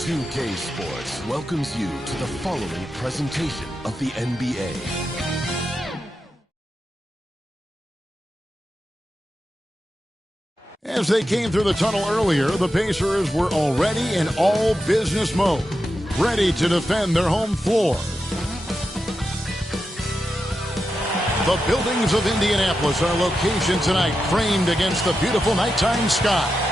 2K Sports welcomes you to the following presentation of the NBA. As they came through the tunnel earlier, the Pacers were already in all business mode, ready to defend their home floor. The buildings of Indianapolis are location tonight, framed against the beautiful nighttime sky.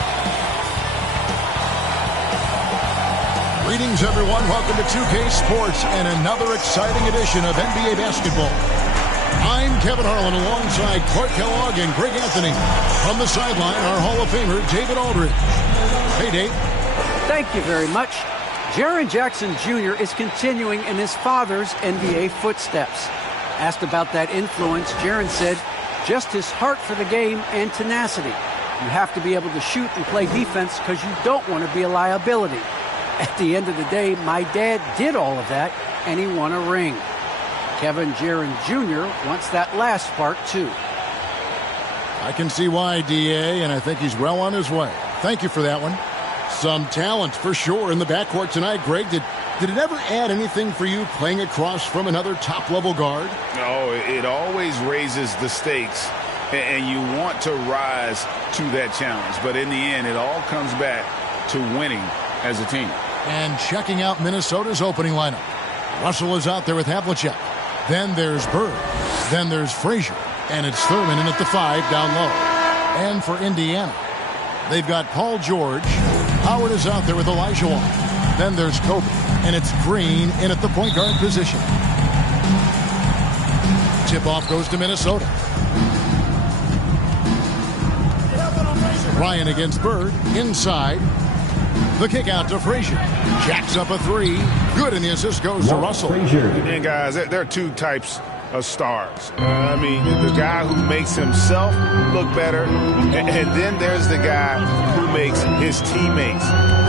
Greetings, everyone. Welcome to 2K Sports and another exciting edition of NBA basketball. I'm Kevin Harlan alongside Clark Kellogg and Greg Anthony. From the sideline, our Hall of Famer, David Aldridge. Hey, Dave. Thank you very much. Jaren Jackson Jr. is continuing in his father's NBA footsteps. Asked about that influence, Jaren said, just his heart for the game and tenacity. You have to be able to shoot and play defense because you don't want to be a liability. At the end of the day, my dad did all of that, and he won a ring. Kevin Jaren Jr. wants that last part, too. I can see why, D.A., and I think he's well on his way. Thank you for that one. Some talent, for sure, in the backcourt tonight. Greg, did it ever add anything for you playing across from another top-level guard? No, it always raises the stakes, and you want to rise to that challenge. But in the end, it all comes back to winning as a team. And checking out Minnesota's opening lineup. Russell is out there with Havlicek. Then there's Bird. Then there's Frazier. And it's Thurman in at the 5 down low. And for Indiana, they've got Paul George. Howard is out there with Olajuwon. Then there's Kobe. And it's Green in at the point guard position. Tip-off goes to Minnesota. Ryan against Bird. Inside. The kick out to Frazier. Jacks up a 3. Good, and the assist goes to Russell. And guys, there are two types of stars. I mean, the guy who makes himself look better, and then there's the guy who makes his teammates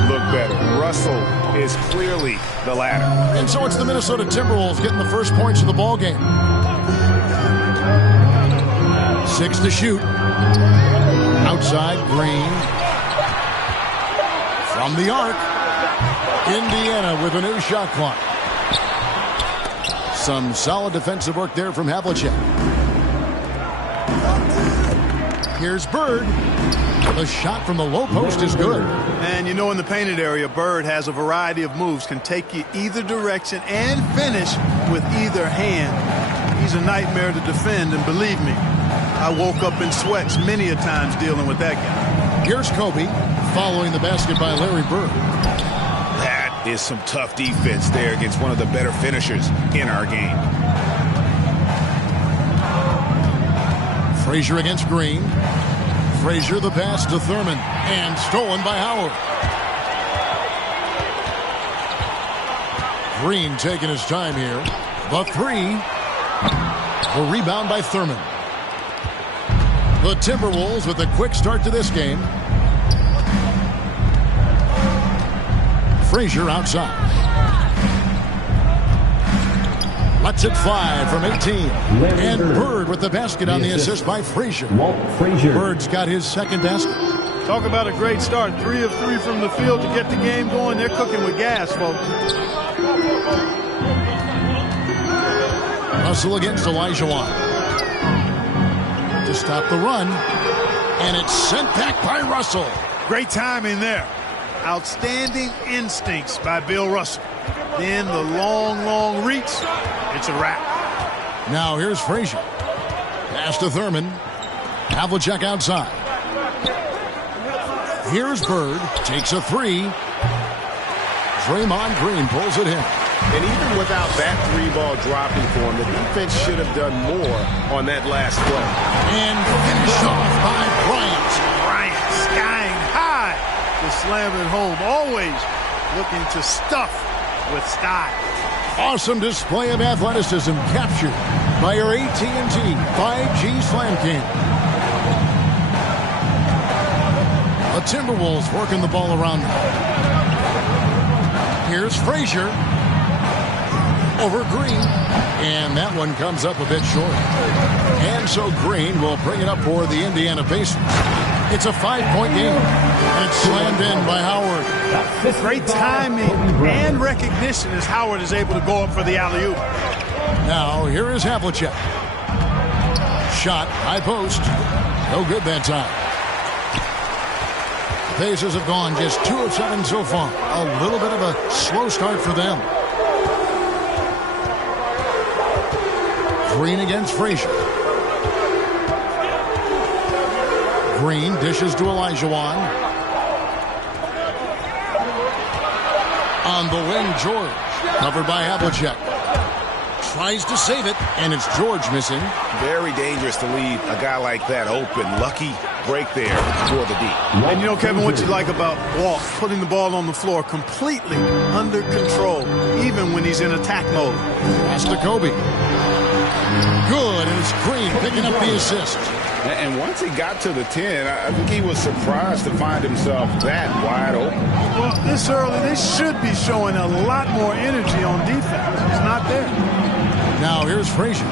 look better. Russell is clearly the latter. And so it's the Minnesota Timberwolves getting the first points of the ball game. 6 to shoot. Outside, Green. From the arc, Indiana with a new shot clock. Some solid defensive work there from Havlicek. Here's Bird. The shot from the low post is good. And you know, in the painted area, Bird has a variety of moves, can take you either direction and finish with either hand. He's a nightmare to defend, and believe me, I woke up in sweats many a times dealing with that guy. Here's Kobe, following the basket by Larry Bird. That is some tough defense there against one of the better finishers in our game. Frazier against Green. Frazier the pass to Thurman, and stolen by Howard. Green taking his time here. The 3. The rebound by Thurman. The Timberwolves with a quick start to this game. Frazier outside. Lets it fly from 18. And Bird with the basket on the assist by Frazier. Bird's got his second basket. Talk about a great start. 3 of 3 from the field to get the game going. They're cooking with gas, folks. Russell against Olajuwon. To stop the run. And it's sent back by Russell. Great timing there. Outstanding instincts by Bill Russell. Then the long reach. It's a wrap. Now here's Frazier. Pass to Thurman. Havlicek outside. Here's Bird. Takes a 3. Draymond Green pulls it in. And even without that 3-ball dropping for him, the defense should have done more on that last play. And finished off by Bryant. Bryant skying high to slam it home. Always looking to stuff with style. Awesome display of athleticism captured by your AT&T 5G Slam King. The Timberwolves working the ball around now. Here's Frazier. Over Green. And that one comes up a bit short. And so Green will bring it up for the Indiana Pacers. It's a 5-point game. And it's slammed in by Howard. Great timing and recognition as Howard is able to go up for the alley-oop. Now, here is Havlicek. Shot, high post. No good that time. The Pacers have gone just 2 of 7 so far. A little bit of a slow start for them. Green against Frazier. Green dishes to Olajuwon. On the wing, George. Covered by Havlicek. Tries to save it, and it's George missing. Very dangerous to leave a guy like that open. Lucky break there for the D. And you know, Kevin, what you like about Walt, putting the ball on the floor completely under control, even when he's in attack mode. Pass to Kobe. Good, and it's Green picking up the assist. And once he got to the 10, I think he was surprised to find himself that wide open. Well, this early, they should be showing a lot more energy on defense. It's not there. Now here's Frazier.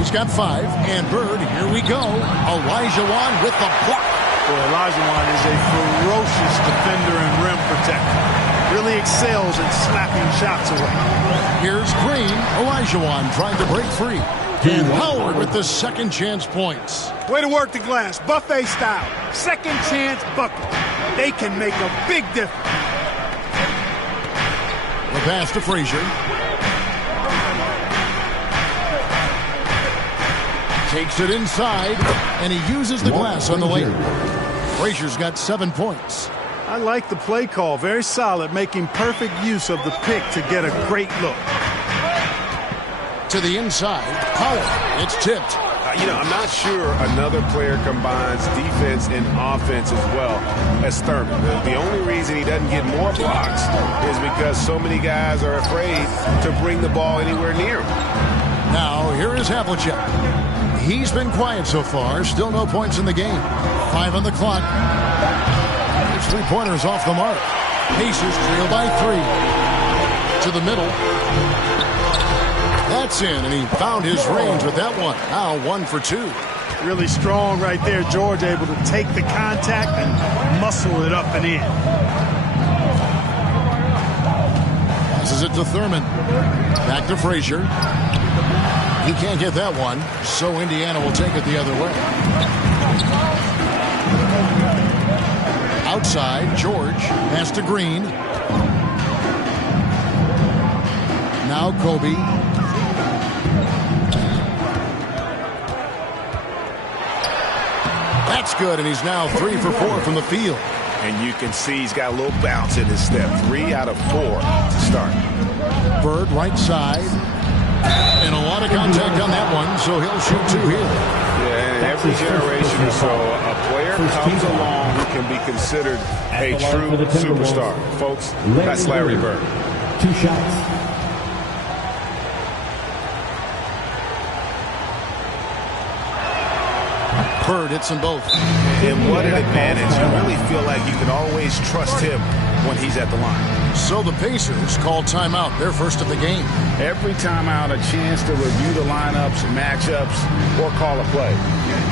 He's got 5, and Bird, here we go. Olajuwon with the block. Boy, Olajuwon is a ferocious defender and rim protector. Really excels at slapping shots away. Here's Green. Olajuwon trying to break free. And Howard with the second chance points. Way to work the glass, buffet style. Second chance bucket. They can make a big difference. The pass to Frazier. Takes it inside, and he uses the glass on the layup. Frazier's got 7 points. I like the play call. Very solid, making perfect use of the pick to get a great look. To the inside, Howard. It's tipped. I'm not sure another player combines defense and offense as well as Thurman. The only reason he doesn't get more blocks is because so many guys are afraid to bring the ball anywhere near him. Now, here is Havlicek. He's been quiet so far. Still no points in the game. 5 on the clock. His 3-pointers off the mark. Pacers trail by 3. To the middle. That's in, and he found his range with that one. Now 1 for 2. Really strong right there. George able to take the contact and muscle it up and in. Passes it to Thurman. Back to Frazier. He can't get that one, so Indiana will take it the other way. Outside, George. Pass to Green. Now Kobe. That's good, and he's now 3 for 4 from the field. And you can see he's got a little bounce in his step. 3 out of 4 to start. Bird right side. And a lot of contact on that one, so he'll shoot 2 here. Yeah, and every generation or so, a player comes along who can be considered a true superstar. Folks, that's Larry Bird. 2 shots. Bird hits them both. And what an advantage. You really feel like you can always trust him when he's at the line. So the Pacers call timeout, their first of the game. Every timeout, a chance to review the lineups, matchups, or call a play.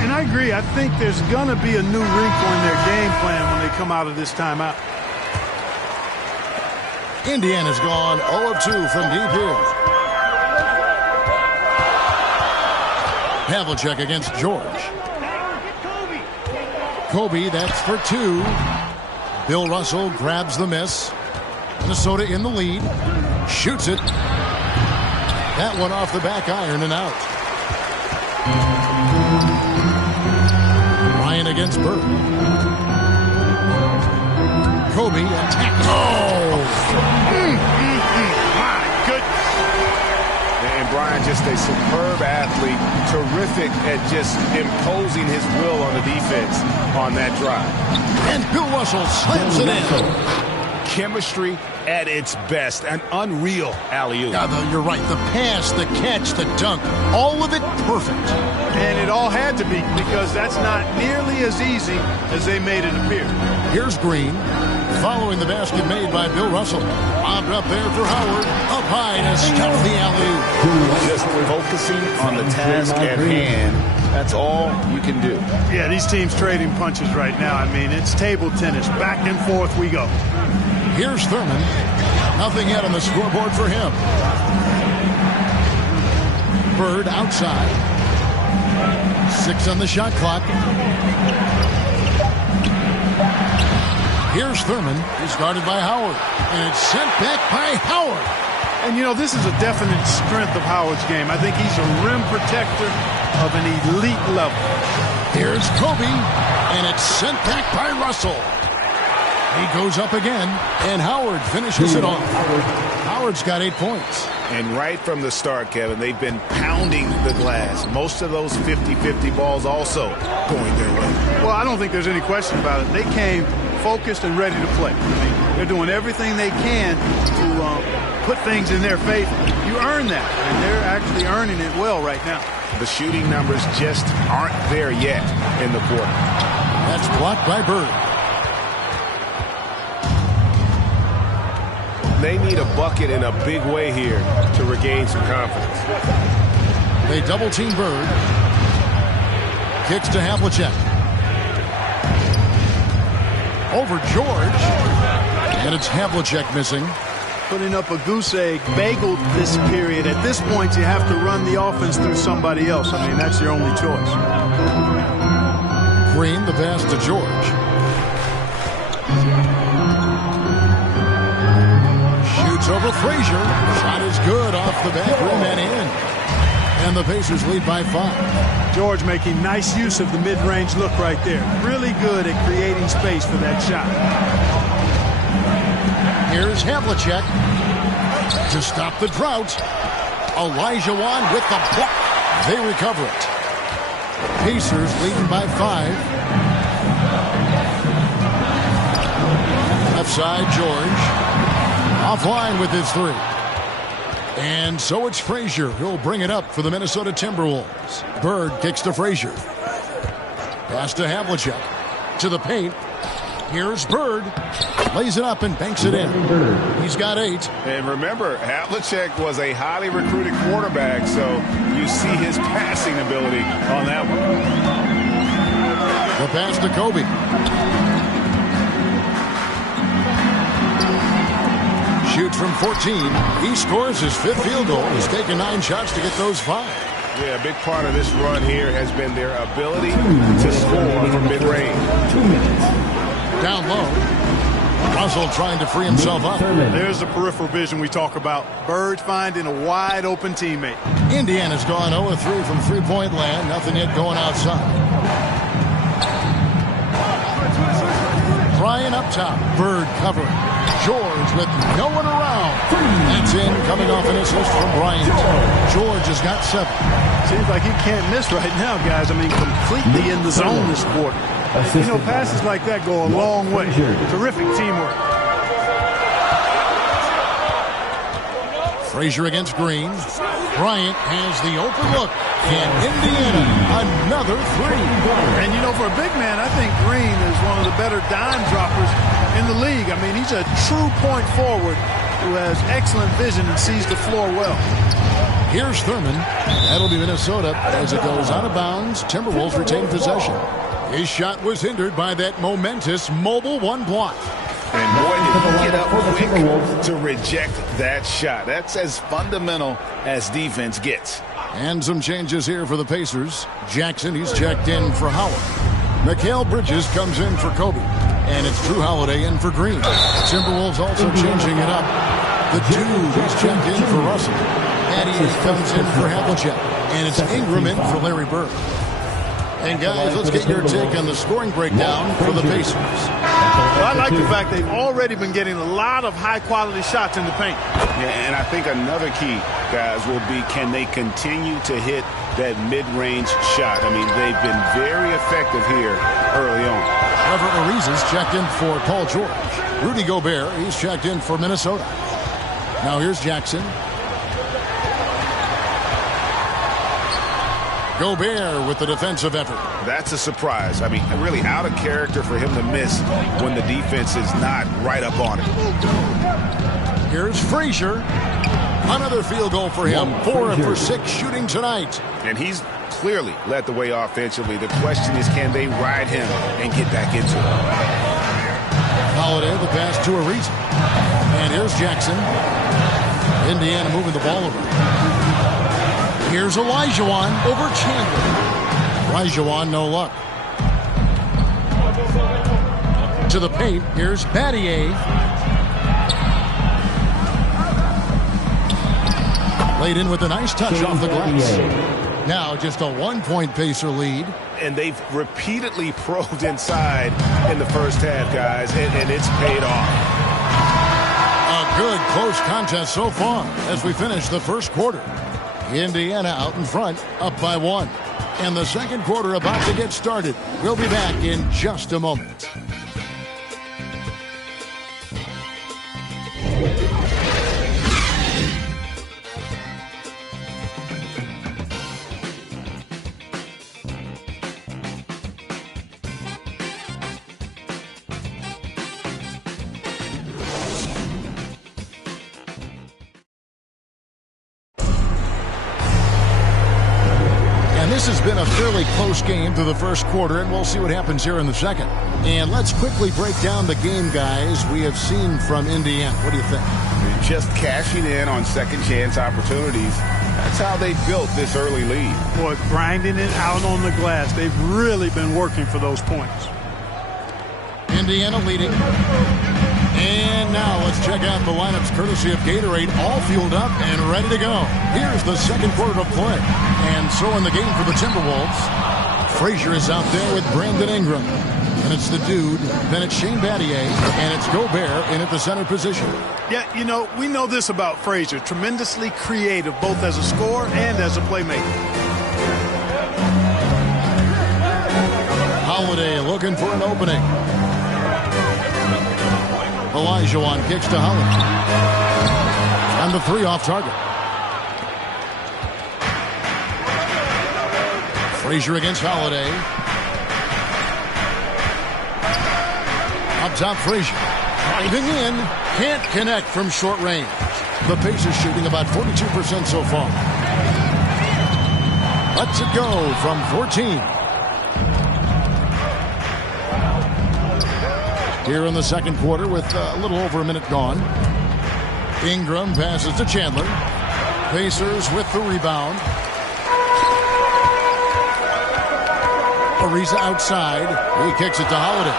And I agree. I think there's going to be a new wrinkle in their game plan when they come out of this timeout. Indiana's gone 0 of 2 from deep here. Havlicek against George. Kobe, that's for 2. Bill Russell grabs the miss. Minnesota in the lead. Shoots it. That one off the back iron and out. Ryan against Bird. Kobe attacks. Oh! My goodness. And Brian, just a superb athlete, terrific at just imposing his will on the defense on that drive. And Bill Russell slams it in. Chemistry at its best. An unreal alley-oop. Yeah, you're right. The pass, the catch, the dunk, all of it perfect. And it all had to be, because that's not nearly as easy as they made it appear. Here's Green, following the basket made by Bill Russell. Lobbed up there for Howard. Up high to stop the alley-oop. Just focusing on the task at hand. That's all you can do. Yeah, these teams trading punches right now. I mean, it's table tennis. Back and forth we go. Here's Thurman. Nothing yet on the scoreboard for him. Bird outside. 6 on the shot clock. Here's Thurman. He's guarded by Howard. And it's sent back by Howard. And, you know, this is a definite strength of Howard's game. I think he's a rim protector of an elite level. Here's Kobe. And it's sent back by Russell. He goes up again. And Howard finishes it off. Howard's got 8 points. And right from the start, Kevin, they've been pounding the glass. Most of those 50-50 balls also going their way. Well, I don't think there's any question about it. They came focused and ready to play. I mean, they're doing everything they can to put things in their favor. You earn that, and they're actually earning it well right now. The shooting numbers just aren't there yet in the quarter. That's blocked by Bird. They need a bucket in a big way here to regain some confidence. They double-team Bird. Kicks to Havlicek. Over George. And it's Havlicek missing. Putting up a goose egg, bageled this period. At this point, you have to run the offense through somebody else. I mean, that's your only choice. Green, the pass to George. Shoots over Frazier. Shot is good off the back rim and in. And the Pacers lead by 5. George making nice use of the mid-range look right there. Really good at creating space for that shot. Here's Havlicek to stop the drought. Elijah Wan with the block. They recover it. Pacers leading by 5. Left side, George. Offline with his 3. And so it's Frazier who'll bring it up for the Minnesota Timberwolves. Bird kicks to Frazier. Pass to Havlicek. To the paint. Here's Bird. Lays it up and banks it in. He's got 8. And remember, Havlicek was a highly recruited quarterback, so you see his passing ability on that one. The pass to Kobe. Shoots from 14. He scores his 5th field goal. He's taken 9 shots to get those 5. Yeah, a big part of this run here has been their ability to score from mid-range. 2 minutes. Down low. Russell trying to free himself up. There's the peripheral vision we talk about. Bird finding a wide open teammate. Indiana's gone 0-3 from three-point land. Nothing yet going outside. Bryant up top. Bird covering. George with no one around. That's in, coming off an assist from Bryant. George has got 7. Seems like he can't miss right now, guys. I mean, completely in the zone this quarter. You know, passes like that go a long way. Terrific teamwork. Frazier against Green. Bryant has the open look. And Indiana, another 3. And, you know, for a big man, I think Green is one of the better dime droppers in the league. I mean, he's a true point forward who has excellent vision and sees the floor well. Here's Thurman. That'll be Minnesota as it goes out of bounds. Timberwolves retain possession. His shot was hindered by that momentous mobile 1 block. And boy, did he get up quick to reject that shot. That's as fundamental as defense gets. And some changes here for the Pacers. Jackson, he's checked in for Howard. Mikal Bridges comes in for Kobe. And it's Drew Holiday in for Green. Timberwolves also changing it up. The dude, he's checked in for Russell. And he comes in for Havlicek. And it's Ingram in for Larry Bird. And guys, let's get your take on the scoring breakdown for the Pacers. Well, I like the fact they've already been getting a lot of high-quality shots in the paint. Yeah, and I think another key, guys, will be can they continue to hit that mid-range shot? I mean, they've been very effective here early on. Trevor Ariza's checked in for Paul George. Rudy Gobert, he's checked in for Minnesota. Now here's Jackson. Gobert with the defensive effort. That's a surprise. I mean, really out of character for him to miss when the defense is not right up on it. Here's Frazier. Another field goal for him. 4 for 6 shooting tonight. And he's clearly led the way offensively. The question is, can they ride him and get back into it? Holiday, the pass to Ariza. And here's Jackson. Indiana moving the ball over. Here's Olajuwon over Chandler. Olajuwon, no luck. To the paint, here's Battier. Laid in with a nice touch off the glass. Now just a 1-point Pacer lead. And they've repeatedly probed inside in the first half, guys, and it's paid off. A good close contest so far as we finish the first quarter. Indiana out in front, up by 1. And the second quarter about to get started. We'll be back in just a moment. This has been a fairly close game through the first quarter, and we'll see what happens here in the second. And let's quickly break down the game, guys, we have seen from Indiana. What do you think? Just cashing in on second chance opportunities. That's how they built this early lead. Boy, grinding it out on the glass. They've really been working for those points. Indiana leading. And now let's check out the lineups courtesy of Gatorade, all fueled up and ready to go. Here's the second quarter of play. And so in the game for the Timberwolves, Frazier is out there with Brandon Ingram. And it's the dude, then it's Shane Battier, and it's Gobert in at the center position. Yeah, you know, we know this about Frazier. Tremendously creative, both as a scorer and as a playmaker. Holiday looking for an opening. Olajuwon kicks to Holiday. And the 3 off target. Frazier against Holiday. Up top, Frazier. Driving in. Can't connect from short range. The Pacers shooting about 42% so far. Lets it go from 14. Here in the second quarter with a little over a minute gone. Ingram passes to Chandler. Pacers with the rebound. Ariza outside. He kicks it to Holiday.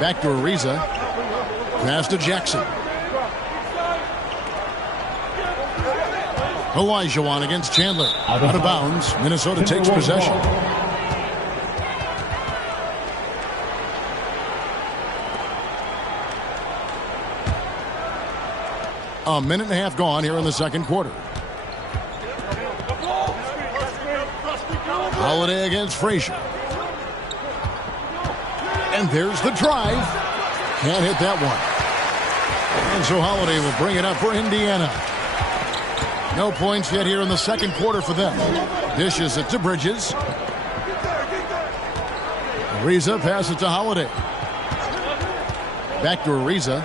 Back to Ariza. Pass to Jackson. Olajuwon against Chandler. Out of bounds. Minnesota takes possession. A minute and a half gone here in the second quarter. Holiday against Frazier. And there's the drive. Can't hit that one. And so Holiday will bring it up for Indiana. No points yet here in the second quarter for them. Dishes it to Bridges. Ariza passes to Holiday. Back to Ariza.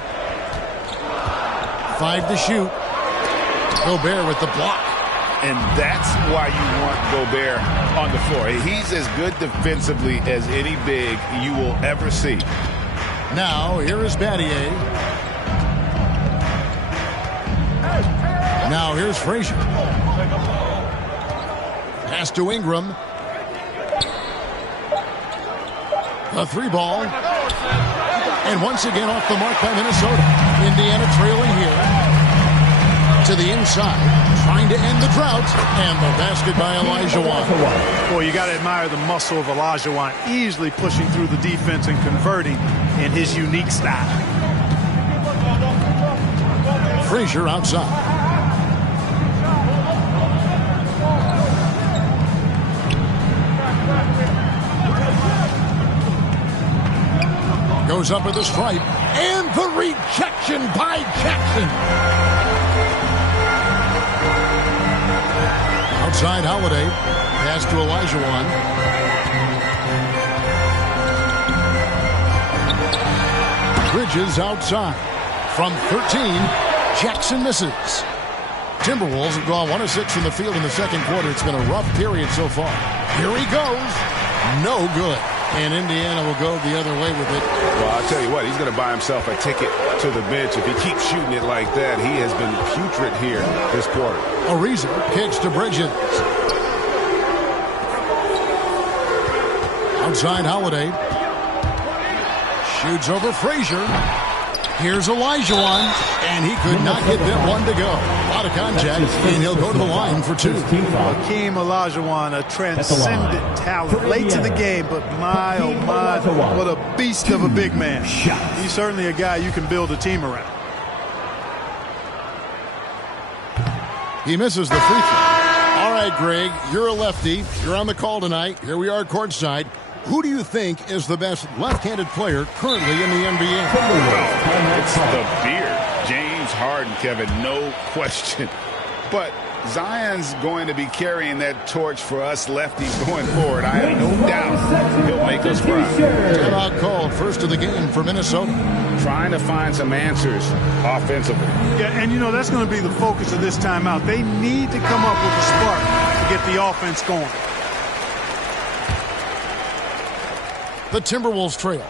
5 to shoot. Gobert with the block. And that's why you want Gobert on the floor. He's as good defensively as any big you will ever see. Now, here is Battier. Now, here's Frazier. Pass to Ingram. The 3 ball. And once again off the mark by Minnesota. Indiana trailing here. To the inside. Trying to end the drought. And the basket by Olajuwon. Boy, you got to admire the muscle of Olajuwon. Easily pushing through the defense and converting in his unique style. Frazier outside. Goes up with the stripe. And the rejection by Jackson. Outside Holiday. Pass to Olajuwon. Bridges outside. From 13, Jackson misses. Timberwolves have gone 1 of 6 from the field in the second quarter. It's been a rough period so far. Here he goes. No good. And Indiana will go the other way with it. Well, I'll tell you what, he's going to buy himself a ticket to the bench. If he keeps shooting it like that, he has been putrid here this quarter. Ariza kicks to Bridges. Outside Holiday. Shoots over Frazier. Here's Olajuwon, and he could not get that one to go. A lot of contact, and he'll go to the line for two. Hakeem Olajuwon, a transcendent talent. Late to the game, but my, oh my, what a beast of a big man. He's certainly a guy you can build a team around. He misses the free throw. All right, Greg, you're a lefty. You're on the call tonight. Here we are courtside. Who do you think is the best left-handed player currently in the NBA? Well, it's the beard. James Harden, Kevin, no question. But Zion's going to be carrying that torch for us lefties going forward. I have no doubt he'll make us proud. Timeout called, first of the game for Minnesota. Trying to find some answers offensively. Yeah, and you know, that's going to be the focus of this timeout. They need to come up with a spark to get the offense going. The Timberwolves trail.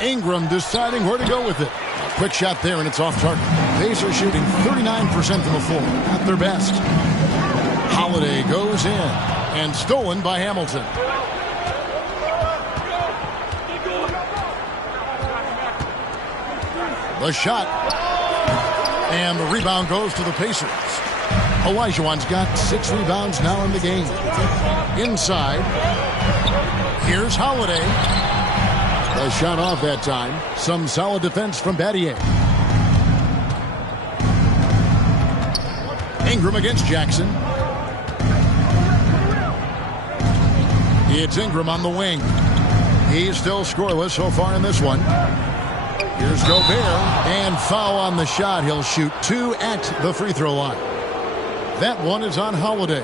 Ingram deciding where to go with it. A quick shot there, and it's off target. Pacers shooting 39% from the floor. At their best. Holiday goes in, and stolen by Hamilton. The shot. And the rebound goes to the Pacers. Olajuwon's got 6 rebounds now in the game. Inside. Here's Holiday. The shot off that time. Some solid defense from Battier. Ingram against Jackson. It's Ingram on the wing. He's still scoreless so far in this one. Here's Gobert. And foul on the shot. He'll shoot 2 at the free throw line. That one is on Holiday.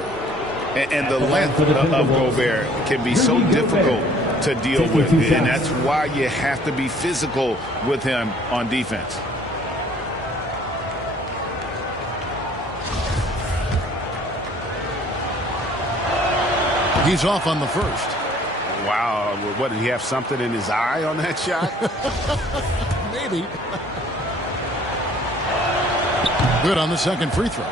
And the length of Gobert can be so difficult to deal with. And that's why you have to be physical with him on defense. He's off on the first. Wow. What, did he have something in his eye on that shot? Maybe. Good on the second free throw.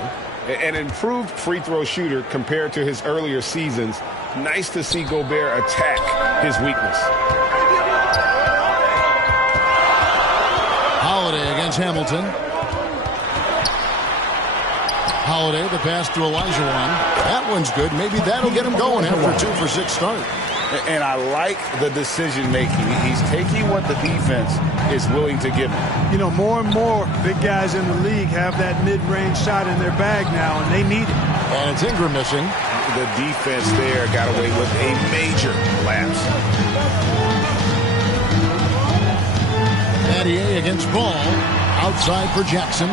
An improved free throw shooter compared to his earlier seasons. Nice to see Gobert attack his weakness. Holiday against Hamilton. Holiday, the pass to Olajuwon. That one's good. Maybe that'll get him going after 2 for 6 start. And I like the decision making. He's taking what the defense is willing to give him. You know, more and more big guys in the league have that mid-range shot in their bag now, and they need it. And it's Ingram missing. The defense there got away with a major lapse. Battier against Ball. Outside for Jackson.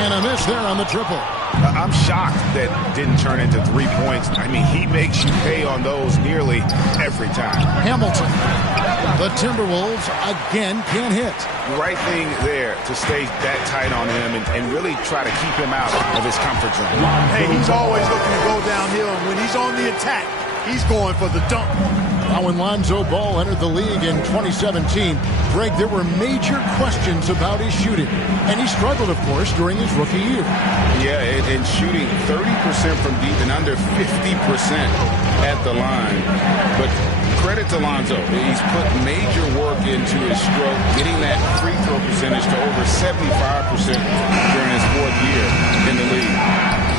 And a miss there on the triple. I'm shocked that didn't turn into 3 points. I mean, he makes you pay on those nearly every time. Hamilton. The Timberwolves again can't hit. Right thing there to stay that tight on him and really try to keep him out of his comfort zone. Hey, he's always looking to go downhill. And when he's on the attack, he's going for the dunk. Now, when Lonzo Ball entered the league in 2017, Greg, there were major questions about his shooting. And he struggled, of course, during his rookie year. Yeah, and shooting 30% from deep and under 50% at the line. But credit to Lonzo. He's put major work into his stroke, getting that free throw percentage to over 75% during his 4th year in the league.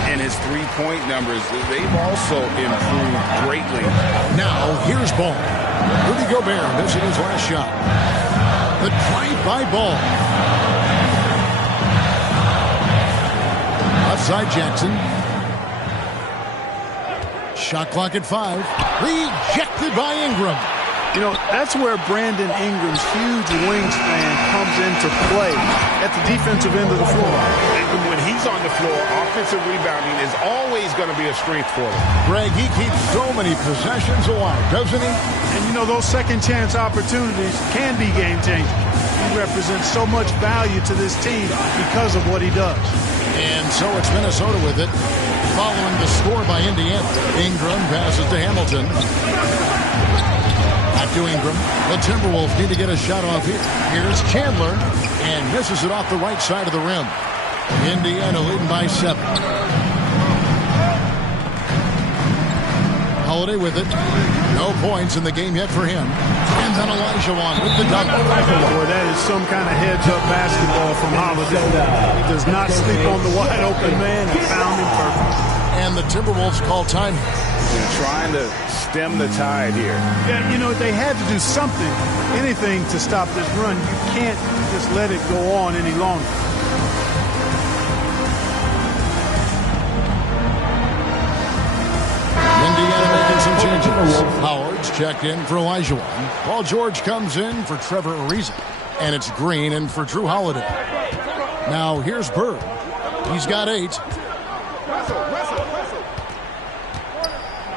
And his three-point numbers, they've also improved greatly. Now, here's Ball. Rudy Gobert missing his last shot. The drive by Ball. Outside Jackson. Shot clock at 5. Rejected by Ingram. You know, that's where Brandon Ingram's huge wingspan comes into play at the defensive end of the floor. And when he's on the floor, offensive rebounding is always going to be a strength for him. Greg, he keeps so many possessions alive, doesn't he? And you know, those second chance opportunities can be game changers. He represents so much value to this team because of what he does. And so it's Minnesota with it, following the score by Indiana. Ingram passes to Hamilton. Back to Ingram. The Timberwolves need to get a shot off here. Here's Chandler, and misses it off the right side of the rim. Indiana leading by 7. Holiday with it. No points in the game yet for him. And then Olajuwon with the dunk. Boy, that is some kind of heads-up basketball from Holiday. He does not sleep on the wide-open man and found him perfect. And the Timberwolves call time. They're trying to stem the tide here. Yeah, you know, they had to do something, anything to stop this run. You can't just let it go on any longer. Indiana making some changes. Howard's checked in for Olajuwon. Paul George comes in for Trevor Ariza. And it's Green in for Drew Holiday. Now here's Bird. He's got 8.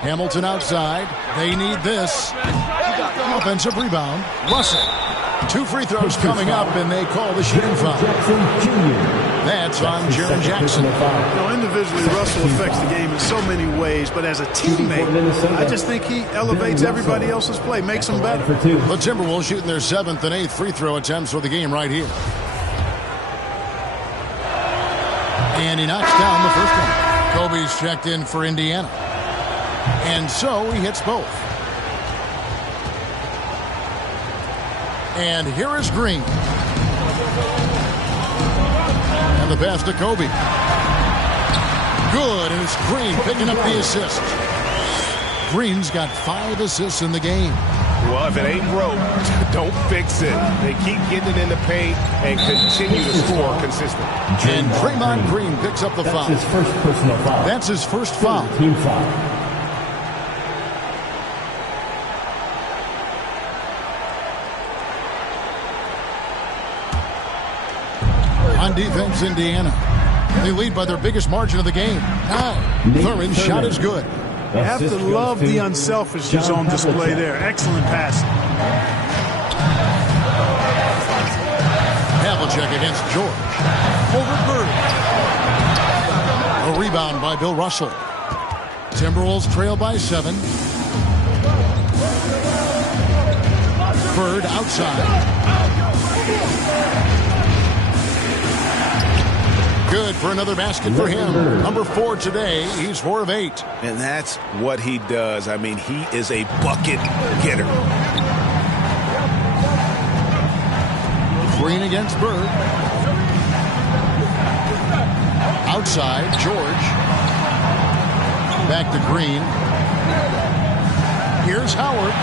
Hamilton outside. They need this. Offensive rebound. Russell. 2 free throws coming up, and they call the shooting foul. That's on Jaren Jackson. Individually, Russell affects the game in so many ways, but as a teammate, I just think he elevates everybody else's play, makes them better. The Timberwolves shooting their 7th and 8th free throw attempts for the game right here. And he knocks down the first one. Kobe's checked in for Indiana. And so he hits both. And here is Green. And the pass to Kobe. Good, and it's Green picking up the assist. Green's got 5 assists in the game. Well, if it ain't broke, don't fix it. They keep getting it in the paint and continue to score consistently. And Draymond Green picks up the foul. That's his first personal foul. That's his first foul. Team foul. On defense, Indiana. They lead by their biggest margin of the game. 9. Thurman's shot is good. You have to love the unselfishness on display there. Excellent pass. Havlicek against George. Over Bird. A rebound by Bill Russell. Timberwolves trail by 7. Bird outside. Good for another basket for him. Number 4 today. He's 4 of 8. And that's what he does. I mean, he is a bucket getter. Green against Bird. Outside, George. Back to Green. Here's Howard.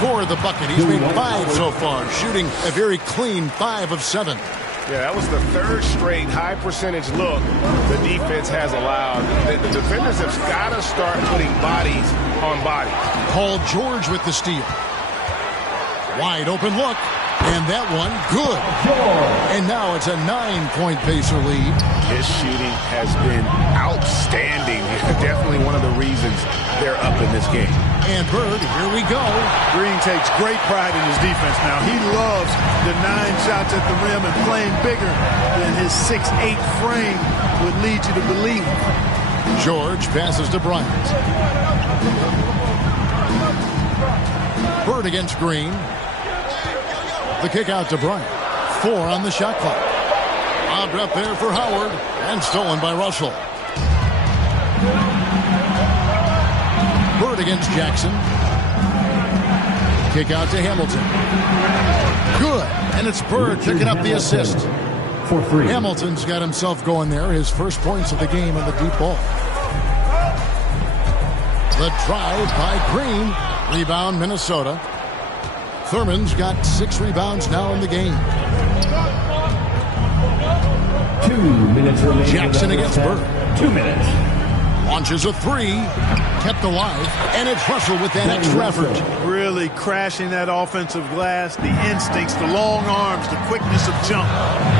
Score the bucket. He's made 5 so far, shooting a very clean 5 of 7. Yeah, that was the 3rd straight high percentage look the defense has allowed. The defenders have got to start putting bodies on bodies. Paul George with the steal. Wide open look. And that one, good. And now it's a 9-point Pacer lead. His shooting has been outstanding. Definitely one of the reasons they're up in this game. And Bird, here we go. Green takes great pride in his defense now. He loves the 9 shots at the rim and playing bigger than his 6'8" frame would lead you to believe. George passes to Bryant. Bird against Green. The kick out to Bryant. 4 on the shot clock. Lobbed up there for Howard and stolen by Russell. Bird against Jackson. Kick out to Hamilton. Good. And it's Bird picking up the assist. 4-3. Hamilton's got himself going there. His first points of the game on the deep ball. The drive by Green. Rebound, Minnesota. Thurman's got 6 rebounds now in the game. 2 minutes remaining. Jackson against Bird. 2 minutes. Launches a 3. Kept alive. And it's Russell with that extra effort. Really crashing that offensive glass. The instincts, the long arms, the quickness of jump.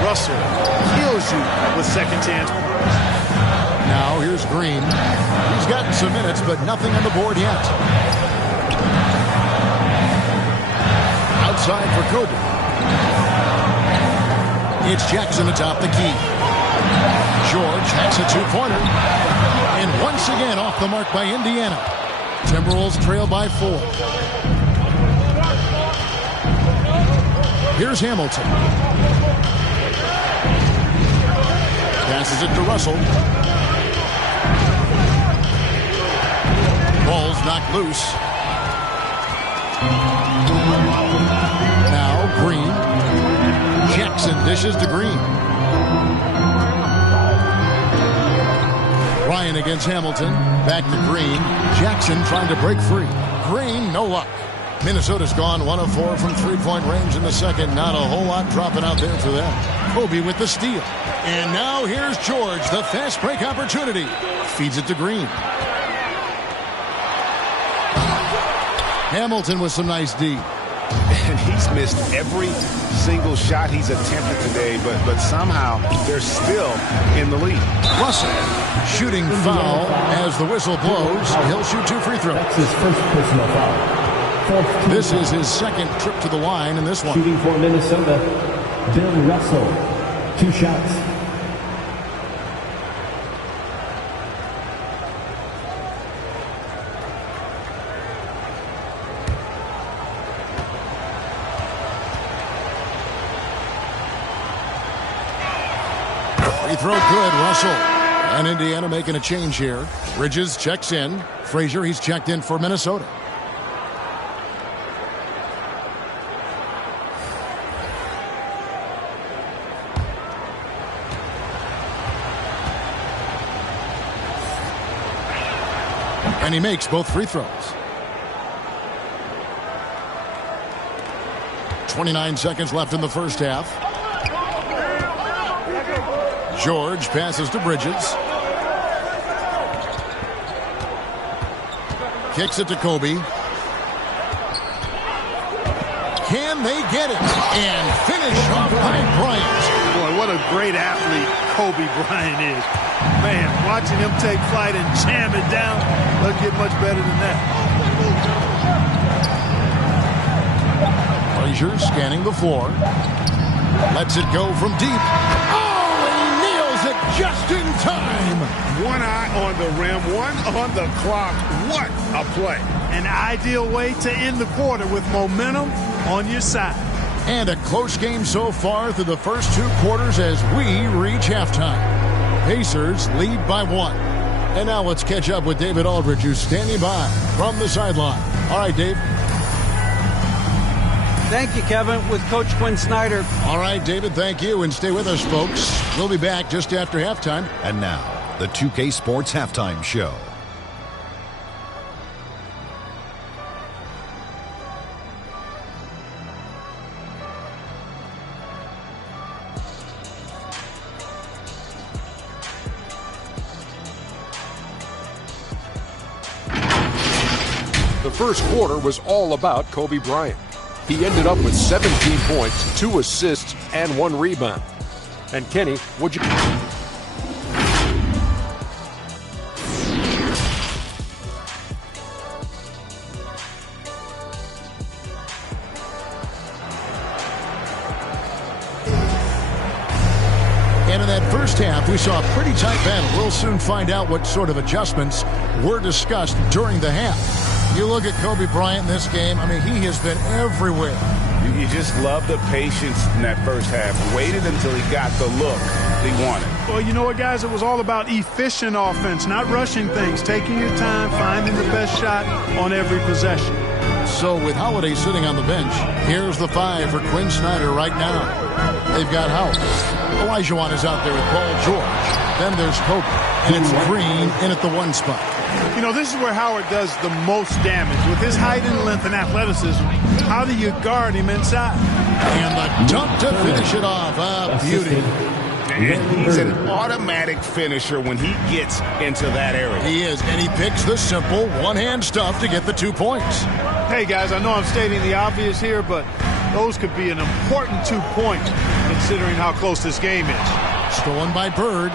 Russell kills you with second chance. Now here's Green. He's gotten some minutes, but nothing on the board yet. Outside for Kobe. It's Jackson atop the key. George hacks a two-pointer. And once again off the mark by Indiana. Timberwolves trail by 4. Here's Hamilton. Passes it to Russell. Ball's knocked loose. Now Green. Jackson dishes to Green. Ryan against Hamilton. Back to Green. Jackson trying to break free. Green, no luck. Minnesota's gone 1 of 4 from three-point range in the second. Not a whole lot dropping out there for them. Kobe with the steal. And now here's George, the fast break opportunity. Feeds it to Green. Hamilton with some nice D. And he's missed every single shot he's attempted today, but somehow they're still in the lead. Russell, shooting foul as the whistle blows. He'll shoot 2 free throws. That's his first personal foul. This is his second trip to the line in this one. Shooting for Minnesota, Bill Russell. 2 shots. Free throw good, Russell. And Indiana making a change here. Bridges checks in. Frazier, he's checked in for Minnesota. And he makes both free throws. 29 seconds left in the first half. George passes to Bridges. Kicks it to Kobe. Can they get it? And finish off by Bryant. Boy, what a great athlete Kobe Bryant is. Man, watching him take flight and jam it down doesn't get much better than that. Frazier scanning the floor. Lets it go from deep. Oh, and he nails it just in time. One eye on the rim, one on the clock. What a play. An ideal way to end the quarter with momentum on your side. And a close game so far through the first 2 quarters as we reach halftime. Pacers lead by 1. And now let's catch up with David Aldridge, who's standing by from the sideline. All right, Dave. Thank you, Kevin, with Coach Quinn Snyder. All right, David, thank you. And stay with us, folks. We'll be back just after halftime. And now, the 2K Sports Halftime Show. The first quarter was all about Kobe Bryant. He ended up with 17 points, 2 assists, and 1 rebound. And Kenny, would you... And in that first half, we saw a pretty tight battle. We'll soon find out what sort of adjustments were discussed during the half. You look at Kobe Bryant in this game, I mean, he has been everywhere. You just love the patience in that first half. Waited until he got the look he wanted. Well, you know what, guys? It was all about efficient offense, not rushing things, taking your time, finding the best shot on every possession. So with Holiday sitting on the bench, here's the 5 for Quinn Snyder right now. They've got Howard. Olajuwon is out there with Paul George. Then there's Kobe. And it's Green in at the 1 spot. You know, this is where Howard does the most damage. With his height and length and athleticism, how do you guard him inside? And the dunk to finish it off. Beauty. And he's an automatic finisher when he gets into that area. He is, and he picks the simple one-hand stuff to get the 2 points. Hey, guys, I know I'm stating the obvious here, but those could be an important 2 points considering how close this game is. Stolen by Bird,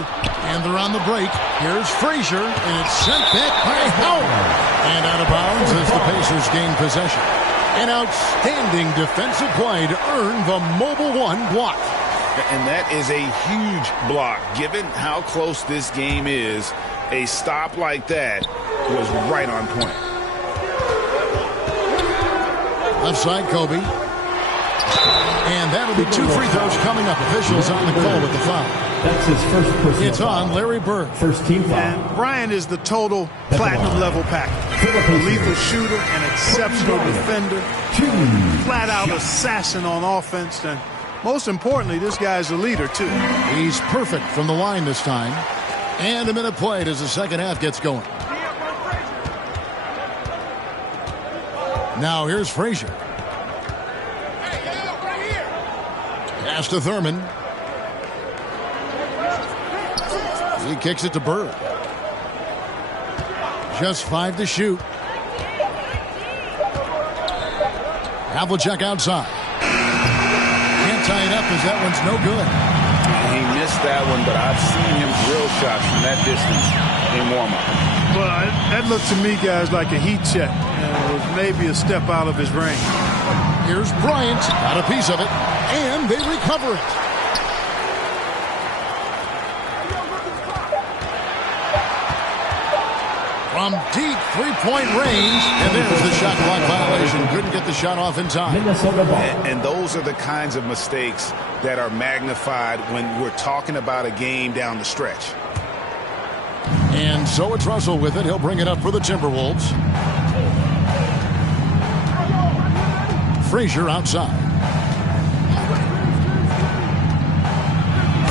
and they're on the break. Here's Frazier, and it's sent back by Howard. And out of bounds as the Pacers gain possession. An outstanding defensive play to earn the Mobile 1 block. And that is a huge block. Given how close this game is, a stop like that was right on point. Left side, Kobe. And that'll be 2 free throws coming up. Officials on the call with the foul. That's his first personal It's on Larry Bird. First team foul. And Bryant is the total platinum level package. A lethal shooter, an exceptional defender, flat out assassin on offense, and most importantly, this guy's a leader too. He's perfect from the line this time. And a minute played as the second half gets going. Now here's Frazier. Pass to Thurman. He kicks it to Bird. Just 5 to shoot. Havlicek outside. Can't tie it up as that one's no good. He missed that one, but I've seen him drill shots from that distance in warm-up. Well, that looked to me, guys, like a heat check. It was maybe a step out of his range. Here's Bryant. Got a piece of it. And they recover it. From deep three-point range. And there's the shot clock violation. Couldn't get the shot off in time. And those are the kinds of mistakes that are magnified when we're talking about a game down the stretch. And so it's Russell with it. He'll bring it up for the Timberwolves. Frazier outside.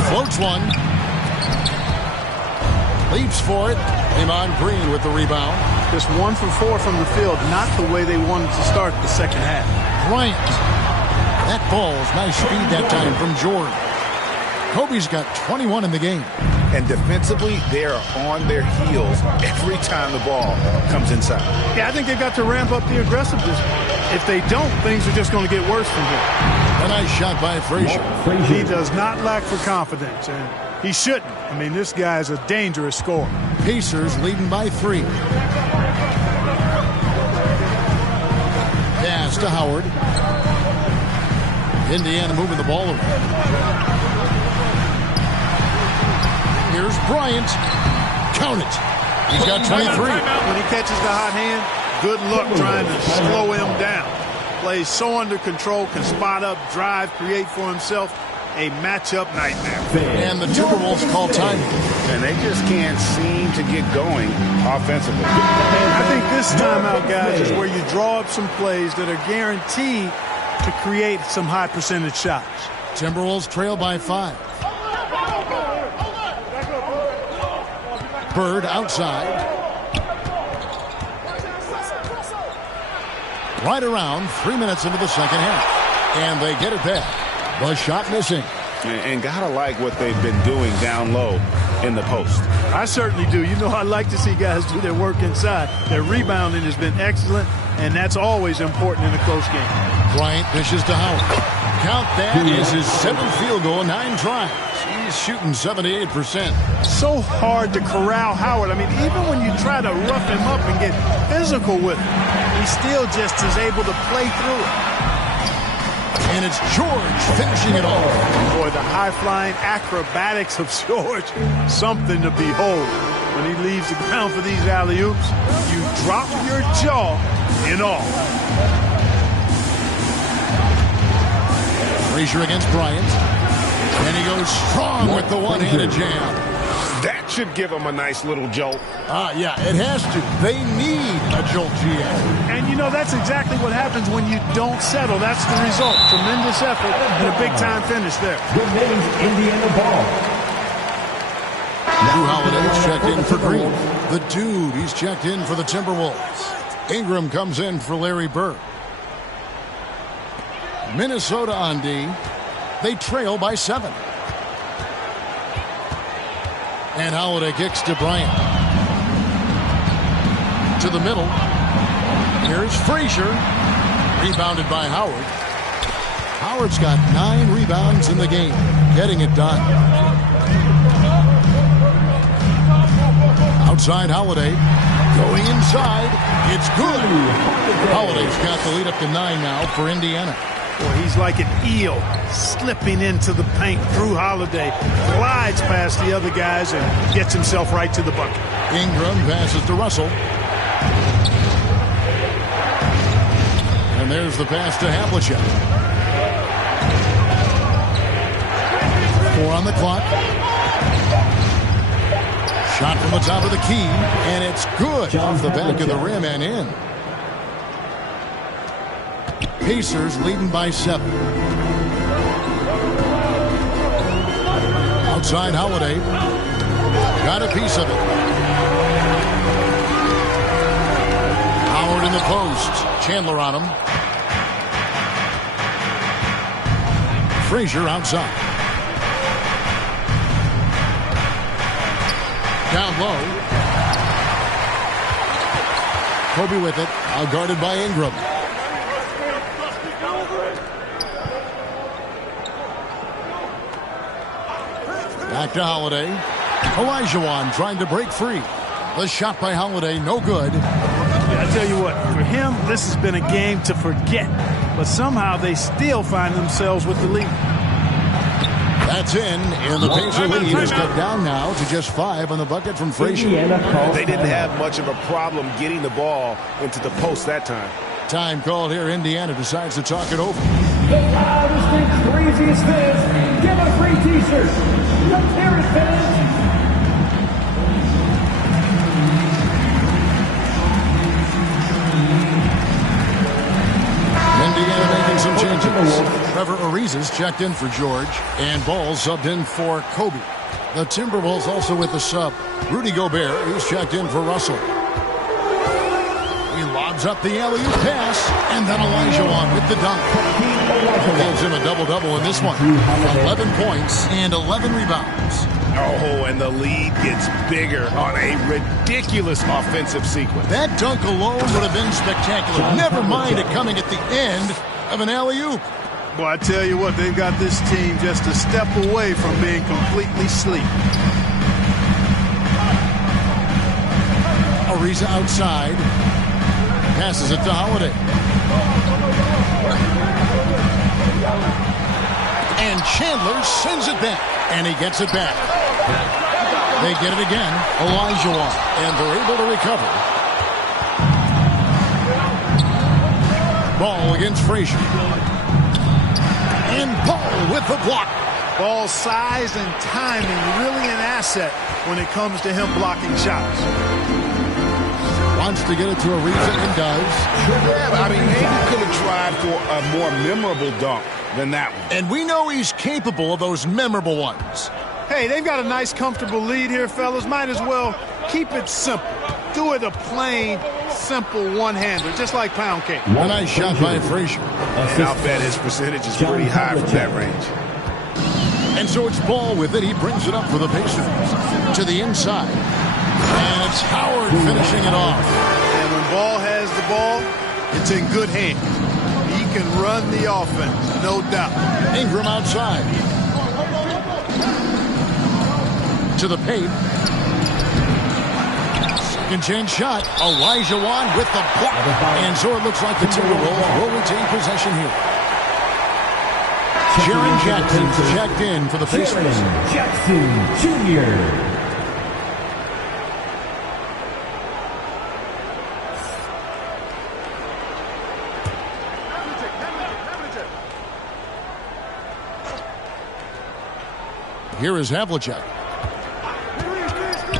Floats one. Leaps for it. Draymond Green with the rebound. Just 1 for 4 from the field. Not the way they wanted to start the second half. Bryant. That ball's nice speed that time from Jordan. Kobe's got 21 in the game. And defensively, they are on their heels every time the ball comes inside. Yeah, I think they've got to ramp up the aggressiveness. If they don't, things are just going to get worse from here. A nice shot by Frazier. He does not lack for confidence, and he shouldn't. I mean, this guy is a dangerous scorer. Pacers leading by 3. Pass to Howard. Indiana moving the ball around. Here's Bryant. Count it. He's got 23. When he catches the hot hand, good luck trying to slow him down. Plays so under control, can spot up, drive, create for himself. A matchup nightmare. And the Timberwolves call time. And they just can't seem to get going offensively. I think this timeout, guys, is where you draw up some plays that are guaranteed to create some high percentage shots. Timberwolves trail by 5. Bird outside. Right around 3 minutes into the second half. And they get it back. The shot missing. And gotta like what they've been doing down low in the post. I certainly do. You know, I like to see guys do their work inside. Their rebounding has been excellent, and that's always important in a close game. Bryant dishes to Howard. Count that is his 7th field goal in 9 tries. He's shooting 78%. So hard to corral Howard. I mean, even when you try to rough him up and get physical with him, he still just is able to play through it. And it's George finishing it off. Boy, the high-flying acrobatics of George, something to behold. When he leaves the ground for these alley-oops, you drop your jaw in awe. Frazier against Bryant. And he goes strong with the one-handed jam. That should give them a nice little jolt. Yeah, it has to. They need a jolt, GM. And, you know, that's exactly what happens when you don't settle. That's the result. Tremendous effort and a big-time finish there. Remains Indiana ball. Drew Holiday's checked in for Green. The dude, he's checked in for the Timberwolves. Ingram comes in for Larry Bird. Minnesota on D. They trail by 7. And Holiday kicks to Bryant. To the middle. Here's Frazier. Rebounded by Howard. Howard's got 9 rebounds in the game. Getting it done. Outside Holiday. Going inside. It's good. Holiday's got the lead up to 9 now for Indiana. Boy, he's like an eel slipping into the paint. Drew Holiday glides past the other guys and gets himself right to the bucket. Ingram passes to Russell. And there's the pass to Havlicek. 4 on the clock. Shot from the top of the key, and it's good off the back of the rim and in. Pacers leading by 7. Outside Holiday. Got a piece of it. Howard in the post. Chandler on him. Frazier outside. Down low. Kobe with it. Now guarded by Ingram. Back to Holiday. Olajuwon trying to break free. The shot by Holiday, no good. Yeah, I tell you what, for him, this has been a game to forget. But somehow they still find themselves with the lead. That's in. And the Pacer lead is cut down now to just 5 on the bucket from Frazier. They didn't have much of a problem getting the ball into the post that time. Time called here. Indiana decides to talk it over. The loudest and craziest fans get a free t-shirt. Let's hear it, fans. Indiana making some changes. Trevor Ariza's checked in for George, and Ball subbed in for Kobe. The Timberwolves also with the sub. Rudy Gobert, who's checked in for Russell. He lobs up the alley-oop pass, and then Olajuwon with the dunk. Gives him a double-double in this one. 11 points and 11 rebounds. Oh, and the lead gets bigger on a ridiculous offensive sequence. That dunk alone would have been spectacular. Never mind it coming at the end of an alley-oop. Boy, I tell you what, they've got this team just a step away from being completely asleep. Ariza outside. Passes it to Holiday. And Chandler sends it back. And he gets it back. They get it again. Olajuwon. And they're able to recover. Ball against Frazier. And Ball with the block. Ball size and timing really an asset when it comes to him blocking shots. Wants to get it to Ariza and does. Yeah, I mean, maybe could have tried for a more memorable dunk than that one. And we know he's capable of those memorable ones. Hey, they've got a nice, comfortable lead here, fellas. Might as well keep it simple. Do it a plain, simple one-hander, just like pound cake. A nice shot by Frazier. And I'll bet his percentage is pretty high from that range. And so it's Ball with it. He brings it up for the Pacers. To the inside. And it's Howard finishing it off. And when Ball has the ball, it's in good hands. He can run the offense, no doubt. Ingram outside. To the paint. Second chance shot. Olajuwon with the block. And so it looks like the Timberwolves will retain possession here. Jaren Jackson's checked in for the Pacers. Jaren Jackson Jr. Here is Havlicek.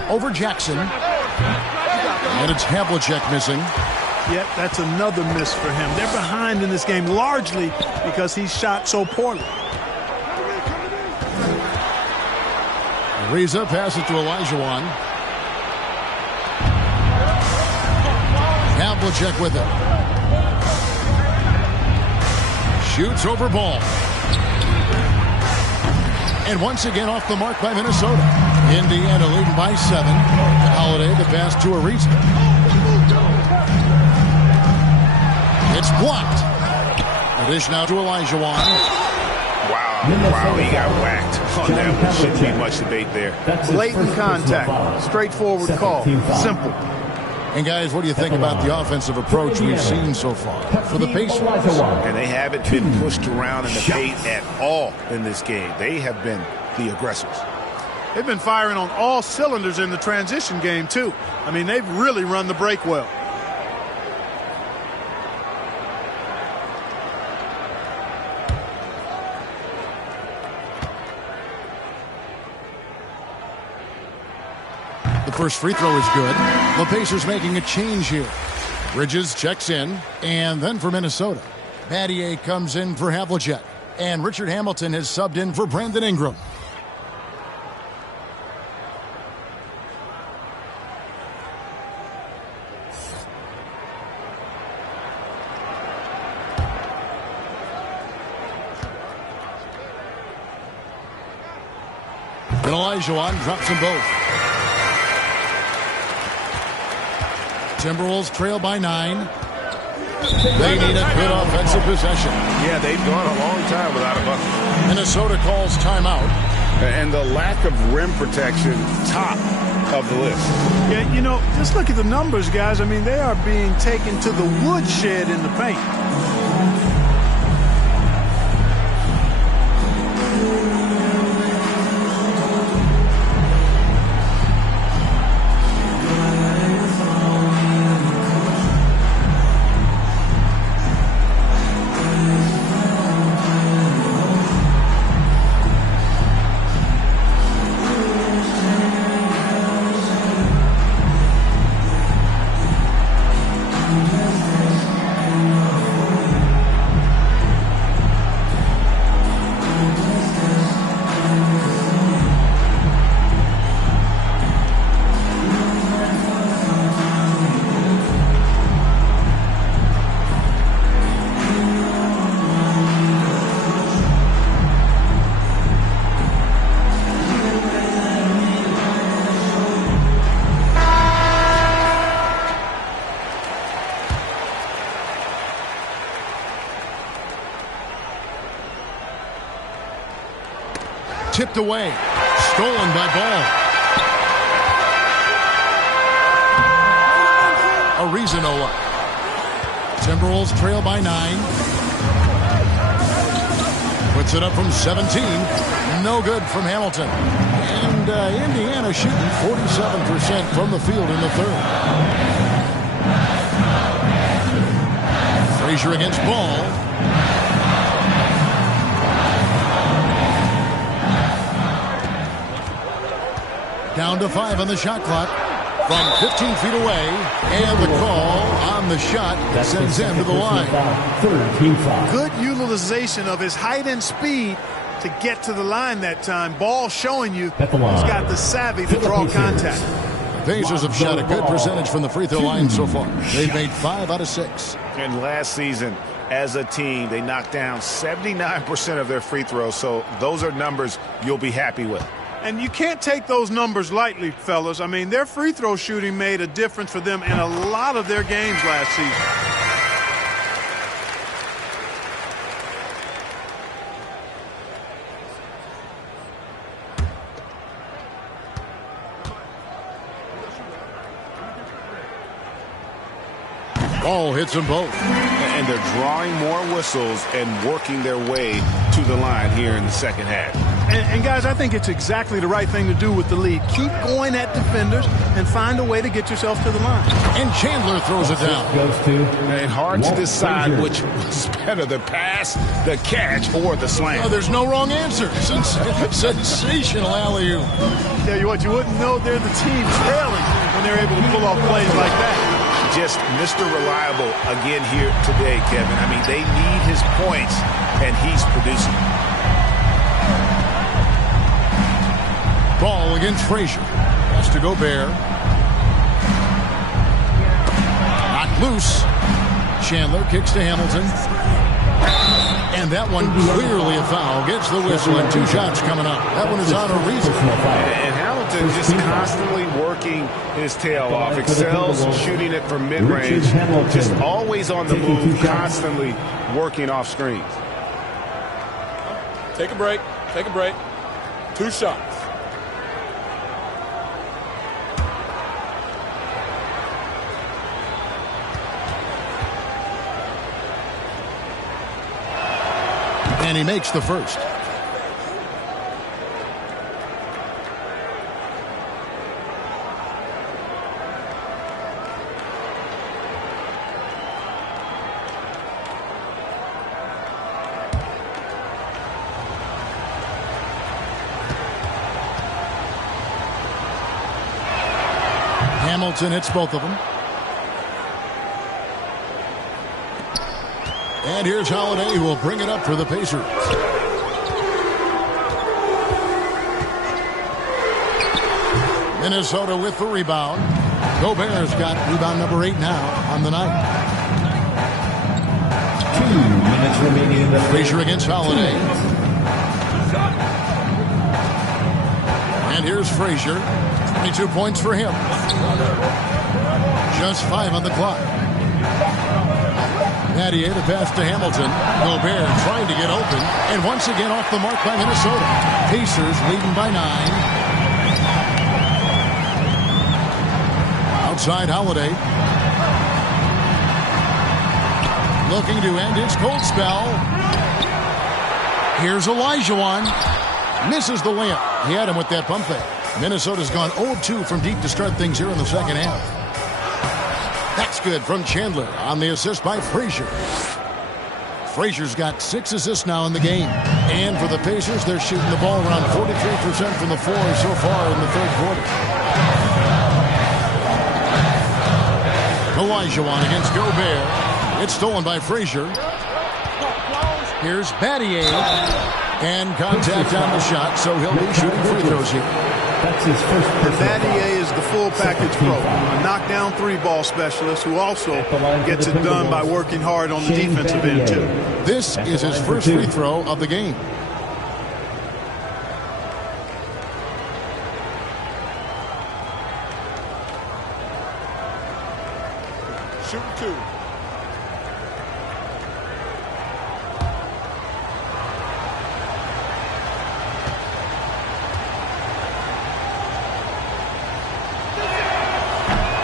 Over Jackson. And it's Havlicek missing. Yep, that's another miss for him. They're behind in this game largely because he shot so poorly. Ariza passes to Olajuwon. Havlicek with it. Shoots over Ball. And once again off the mark by Minnesota. Indiana leading by 7. Holiday the pass to Ariza. It's blocked. A dish now to Olajuwon. Wow, he got whacked on that one. Shouldn't be much debate there. Blatant contact. Straightforward call. Simple. And guys, what do you think about the offensive approach we've seen so far for the Pacers? And they haven't been pushed around in the paint at all in this game. They have been the aggressors. They've been firing on all cylinders in the transition game, too. I mean, they've really run the break well. The first free throw is good. The Pacers making a change here. Bridges checks in, and then for Minnesota, Battier comes in for Havlicek, and Richard Hamilton has subbed in for Brandon Ingram. And Olajuwon drops them both. Timberwolves trail by 9. They need a good offensive possession. Yeah, they've gone a long time without a bucket. Minnesota calls timeout. And the lack of rim protection, top of the list. Yeah, you know, just look at the numbers, guys. I mean, they are being taken to the woodshed in the paint. Tipped away. Stolen by Ball. Arizona. Timberwolves trail by 9. Puts it up from 17. No good from Hamilton. And Indiana shooting 47% from the field in the third. Frazier against Ball. Down to 5 on the shot clock from 15 feet away. And the call on the shot sends him to the line. Good utilization of his height and speed to get to the line that time. Ball showing you he's got the savvy to draw contact. The Pacers have shot a good percentage from the free throw line so far. They've made 5 out of 6. And last season, as a team, they knocked down 79% of their free throws. So those are numbers you'll be happy with. And you can't take those numbers lightly, fellas. I mean, their free throw shooting made a difference for them in a lot of their games last season. Ball hits them both. And they're drawing more whistles and working their way to the line here in the second half. And guys, I think it's exactly the right thing to do with the lead. Keep going at defenders and find a way to get yourself to the line. And Chandler throws it down. And hard to decide which was better, the pass, the catch, or the slam. Oh, there's no wrong answer. Sensational alley-oop. Tell you what, you wouldn't know they're the team trailing when they're able to pull off plays like that. Just Mr. Reliable again here today, Kevin. I mean, they need his points, and he's producing. Ball against Frazier. Has to go Bear. Not loose. Chandler kicks to Hamilton. And that one clearly a foul. Gets the whistle and 2 shots coming up. That one is on a reason. And Hamilton just constantly working his tail off. Excels shooting it from mid-range. Just always on the move, constantly working off screens. Take a break. Take a break. 2 shots. And he makes the first. Hamilton hits both of them. And here's Holiday, who will bring it up for the Pacers. Minnesota with the rebound. Gobert's got rebound number 8 now on the night. 2 minutes remaining in the Frazier against Holiday. And here's Frazier. 22 points for him. Just 5 on the clock. Nattier, the pass to Hamilton. Gobert trying to get open. And once again off the mark by Minnesota. Pacers leading by 9. Outside Holiday. Looking to end his cold spell. Here's Olajuwon. Misses the layup. He had him with that pump fake. Minnesota's gone 0-2 from deep to start things here in the second half. That's good from Chandler on the assist by Frazier. Frazier's got 6 assists now in the game. And for the Pacers, they're shooting the ball around 43% from the floor so far in the third quarter. Olajuwon against Gobert. It's stolen by Frazier. Here's Battier. And contact on the shot, so he'll be shooting free throws here. That's his first. Battier is the full package pro, a knockdown 3-ball specialist who also gets it done by working hard on the defensive end, too. This is his first free throw of the game. Shooting 2.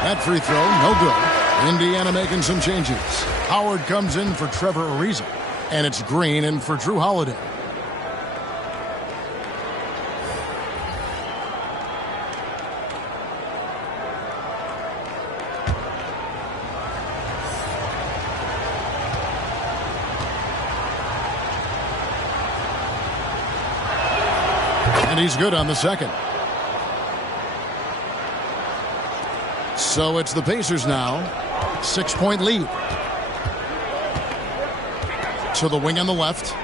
That free throw, no good. Indiana making some changes. Howard comes in for Trevor Ariza. And it's Green in for Drew Holiday. And he's good on the second. So it's the Pacers now. 6-point lead. To the wing on the left.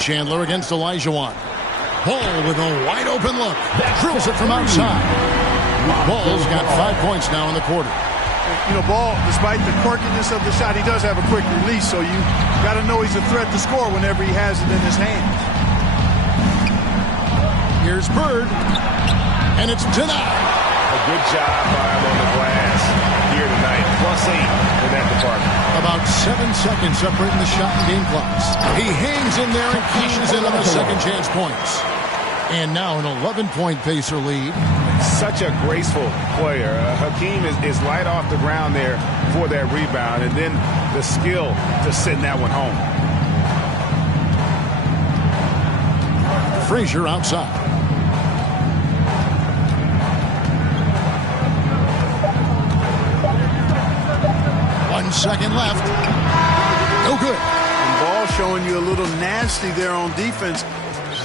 Chandler against Olajuwon. Ball with a wide open look. Drills it from outside. Ball's got 5 points now in the quarter. You know, Ball, despite the quirkiness of the shot, he does have a quick release, so you got to know he's a threat to score whenever he has it in his hands. Here's Bird. And it's denied. A good job by him on the glass here tonight. +8 in that department. About 7 seconds separating the shot and game clocks. He hangs in there and cashes in on the second chance points. And now an 11-point Pacer lead. Such a graceful player. Hakeem is light off the ground there for that rebound. And then the skill to send that one home. Frazier outside. 1 second left. No good. And Ball showing you a little nasty there on defense,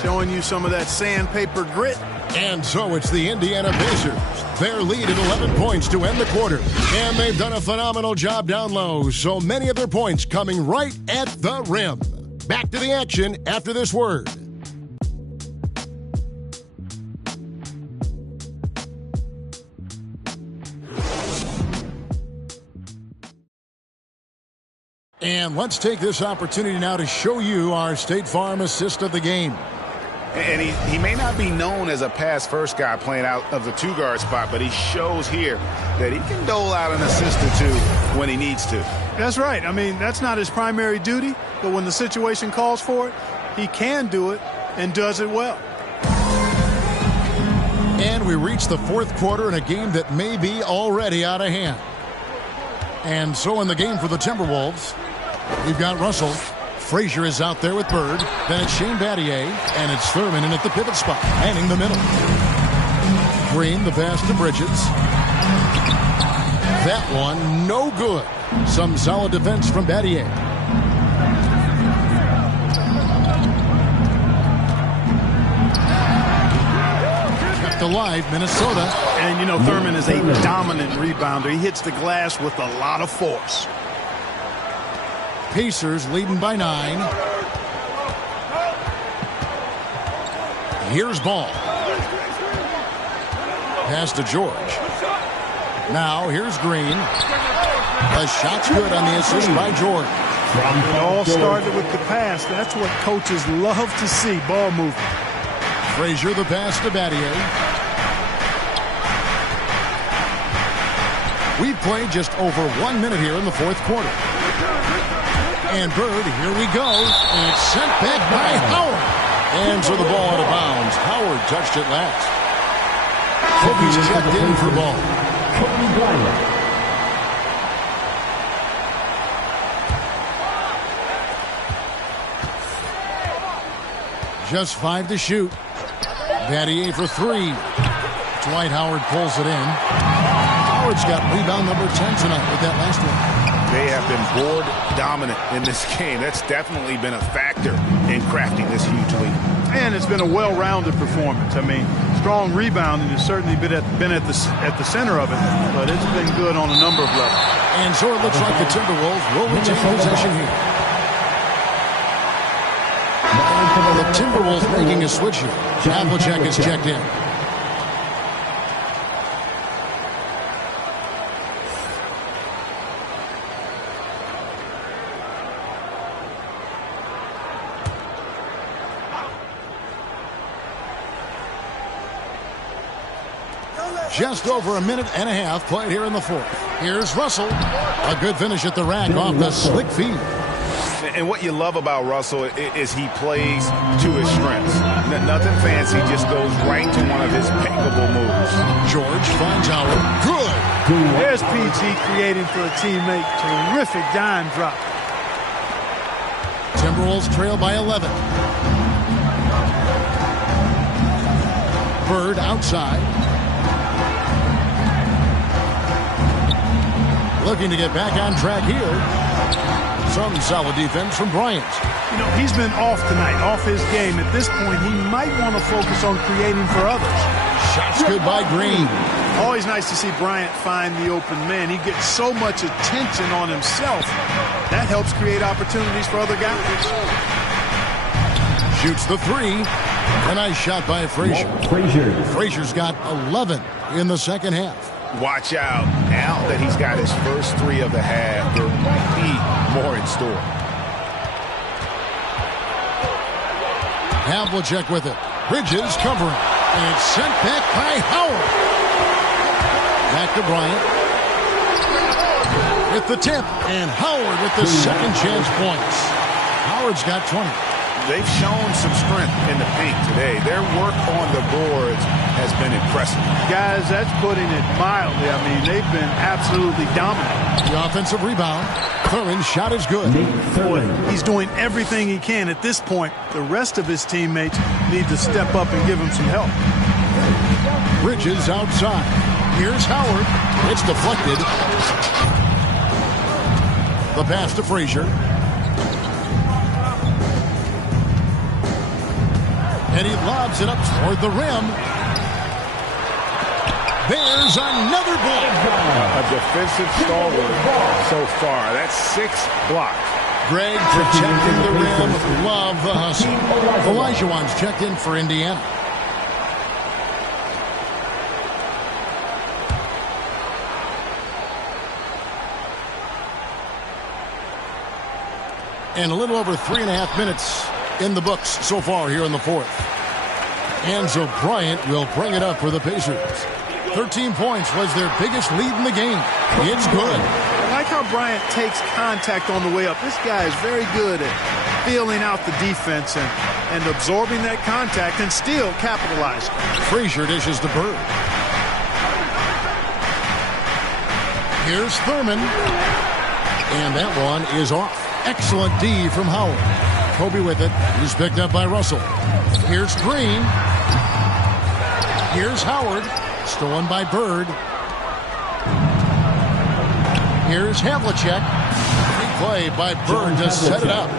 showing you some of that sandpaper grit. And so it's the Indiana Pacers. Their lead at 11 points to end the quarter. And they've done a phenomenal job down low. So many of their points coming right at the rim. Back to the action after this word. And let's take this opportunity now to show you our State Farm assist of the game. And he may not be known as a pass-first guy playing out of the 2-guard spot, but he shows here that he can dole out an assist or 2 when he needs to. That's right. I mean, that's not his primary duty, but when the situation calls for it, he can do it and does it well. And we reach the fourth quarter in a game that may be already out of hand. And so in the game for the Timberwolves, We've got Russell. Frazier is out there with Bird. Then it's Shane Battier. And it's Thurman in at the pivot spot. Manning the middle. Green, the pass to Bridges. That one, no good. Some solid defense from Battier. Kept alive, Minnesota. And, you know, Thurman is a dominant rebounder. He hits the glass with a lot of force. Pacers leading by 9. Here's Ball. Pass to George. Now here's Green. The shot's good on the assist by George. It all started with the pass. That's what coaches love to see, ball movement. Frazier the pass to Battier. We've played just over 1 minute here in the fourth quarter. And Bird, here we go. And it's sent back by Howard. And so the ball out of bounds. Howard touched it last. Kobe's checked in for Ball. Kobe Bryant. Just 5 to shoot. Battier for 3. Dwight Howard pulls it in. Howard's got rebound number 10 tonight with that last one. They have been board dominant in this game. That's definitely been a factor in crafting this huge lead. And it's been a well-rounded performance. I mean, strong rebounding has certainly been at the center of it, but it's been good on a number of levels. And so it looks like the Timberwolves will retain possession here. The Timberwolves making a switch here. Havlicek is checked in. Just over a minute and a half played here in the fourth. Here's Russell. A good finish at the rack off the slick feed. And what you love about Russell is he plays to his strengths. Nothing fancy, just goes right to one of his impeccable moves. George finds Howard. Good. There's PG creating for a teammate. Terrific dime drop. Timberwolves trail by 11. Bird outside. Looking to get back on track here. Some solid defense from Bryant. You know, he's been off tonight, off his game. At this point, he might want to focus on creating for others. Shots good by Green. Always nice to see Bryant find the open man. He gets so much attention on himself. That helps create opportunities for other guys. Shoots the 3. A nice shot by Frazier. Frazier's got 11 in the second half. Watch out. Now that he's got his first 3 of the half, there might be more in store. Havlicek with it. Bridges covering. And it's sent back by Howard. Back to Bryant. With the tip. And Howard with the second chance points. Howard's got 20. They've shown some strength in the paint today. Their work on the boards has been impressive. Guys, that's putting it mildly. I mean, they've been absolutely dominant. The offensive rebound. Thurman's shot is good. Boy, he's doing everything he can. At this point, the rest of his teammates need to step up and give him some help. Bridges outside. Here's Howard. It's deflected. The pass to Frazier. And he lobs it up toward the rim. There's another block. A defensive stalwart so far. That's 6 blocks. Greg protecting the rim. Love the hustle. Elijah Wan's checked in for Indiana. And a little over 3.5 minutes in the books so far here in the fourth. And so Bryant will bring it up for the Pacers. 13 points was their biggest lead in the game. It's good. I like how Bryant takes contact on the way up. This guy is very good at feeling out the defense and absorbing that contact and still capitalizing. Frazier dishes to Bird. Here's Thurman. And that one is off. Excellent D from Howard. Kobe with it. He's picked up by Russell. Here's Green. Here's Howard. Stolen by Bird. Here's Havlicek. Great play by Bird to set it up.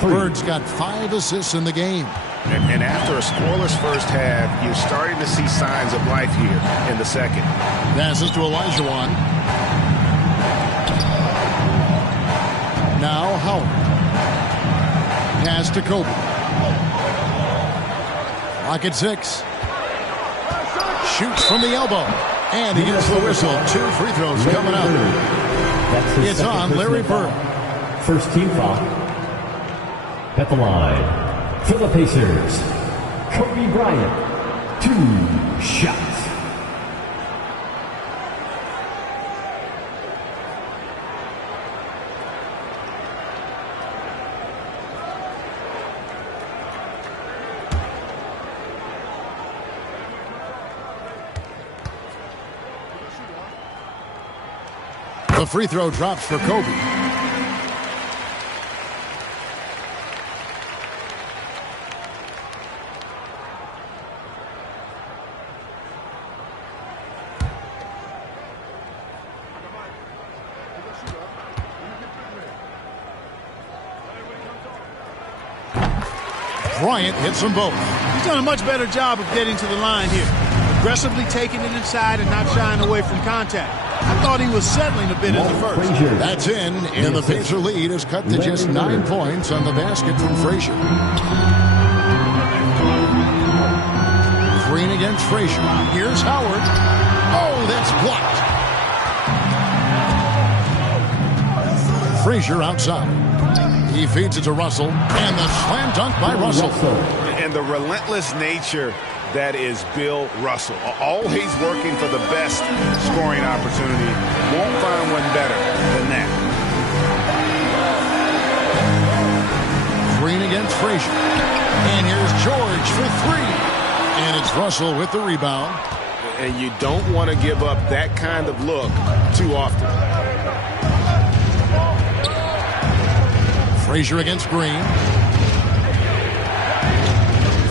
Bird's got 5 assists in the game. And after a scoreless first half, you're starting to see signs of life here in the second. Passes to Olajuwon. Now Howard. Pass to Kobe. Clock at 6. Shoots from the elbow. And he gets the whistle. 2 free throws coming up. It's on Larry Bird. First team foul. At the line, for the Pacers, Kobe Bryant, 2 shots. The free throw drops for Kobe. Bryant hits them both. He's done a much better job of getting to the line here. Aggressively taking it inside and not shying away from contact. I thought he was settling a bit in the first. That's in, and the Pacer lead is cut to just 9 points on the basket from Frazier. Green against Frazier. Here's Howard. Oh, that's blocked. Frazier outside. He feeds it to Russell, and the slam dunk by Russell. And the relentless nature that is Bill Russell. Always working for the best scoring opportunity. Won't find one better than that. Green against Frazier. And here's George for 3. And it's Russell with the rebound. And you don't want to give up that kind of look too often. Frazier against Green.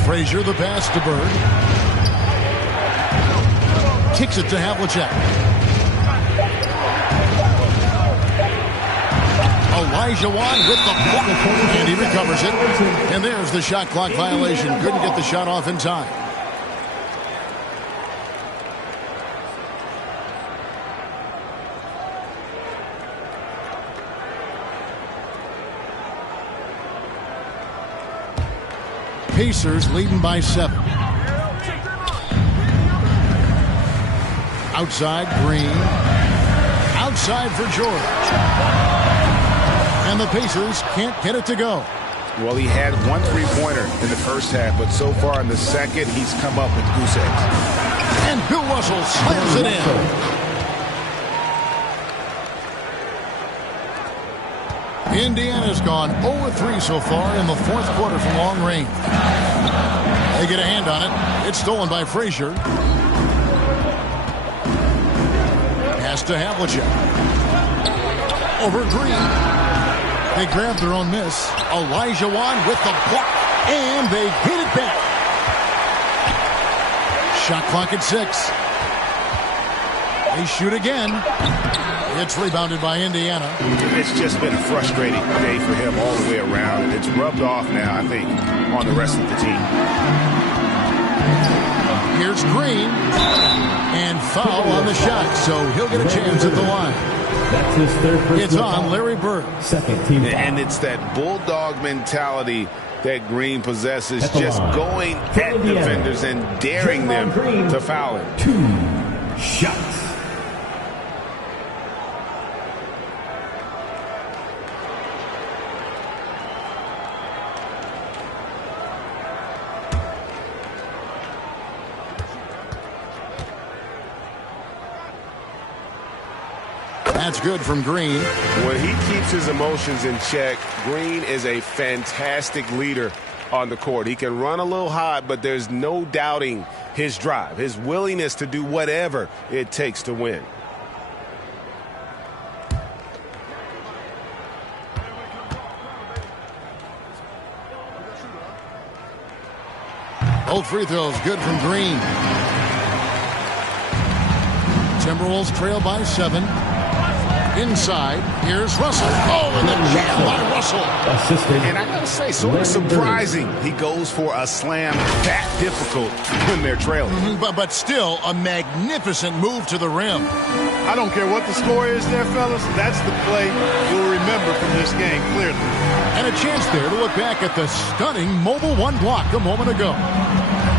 Frazier the pass to Bird. Kicks it to Havlicek. Olajuwon with the block. And he recovers it. And there's the shot clock violation. Couldn't get the shot off in time. Pacers leading by 7. Outside, Green. Outside for George. And the Pacers can't get it to go. Well, he had 1 3-pointer in the first half, but so far in the second, he's come up with goose eggs. And Bill Russell slams it in. Indiana's gone 0-3 so far in the 4th quarter from long range. They get a hand on it. It's stolen by Frazier. Pass to Havlicek. Over Green. They grab their own miss. Olajuwon with the block. And they hit it back. Shot clock at 6. They shoot again. It's rebounded by Indiana. It's just been a frustrating day for him all the way around. And it's rubbed off now, I think, on the rest of the team. Here's Green. And foul on the shot, so he'll get a chance at the line. That's his third personal It's on foul. Larry Bird. Second team foul. And it's that bulldog mentality that Green possesses, At the just line. going For at Indiana. defenders and daring them Green. to foul him. 2 shots. That's good from Green. When he keeps his emotions in check, Green is a fantastic leader on the court. He can run a little hot, but there's no doubting his drive, his willingness to do whatever it takes to win. Both free throws good from Green. Timberwolves trail by 7. Inside, here's Russell. Oh, and the jam by Russell. And I gotta say, sort of surprising. He goes for a slam that difficult when they're trailing. But still, a magnificent move to the rim. I don't care what the score is there, fellas. That's the play you'll remember from this game, clearly. And a chance there to look back at the stunning mobile 1 block a moment ago.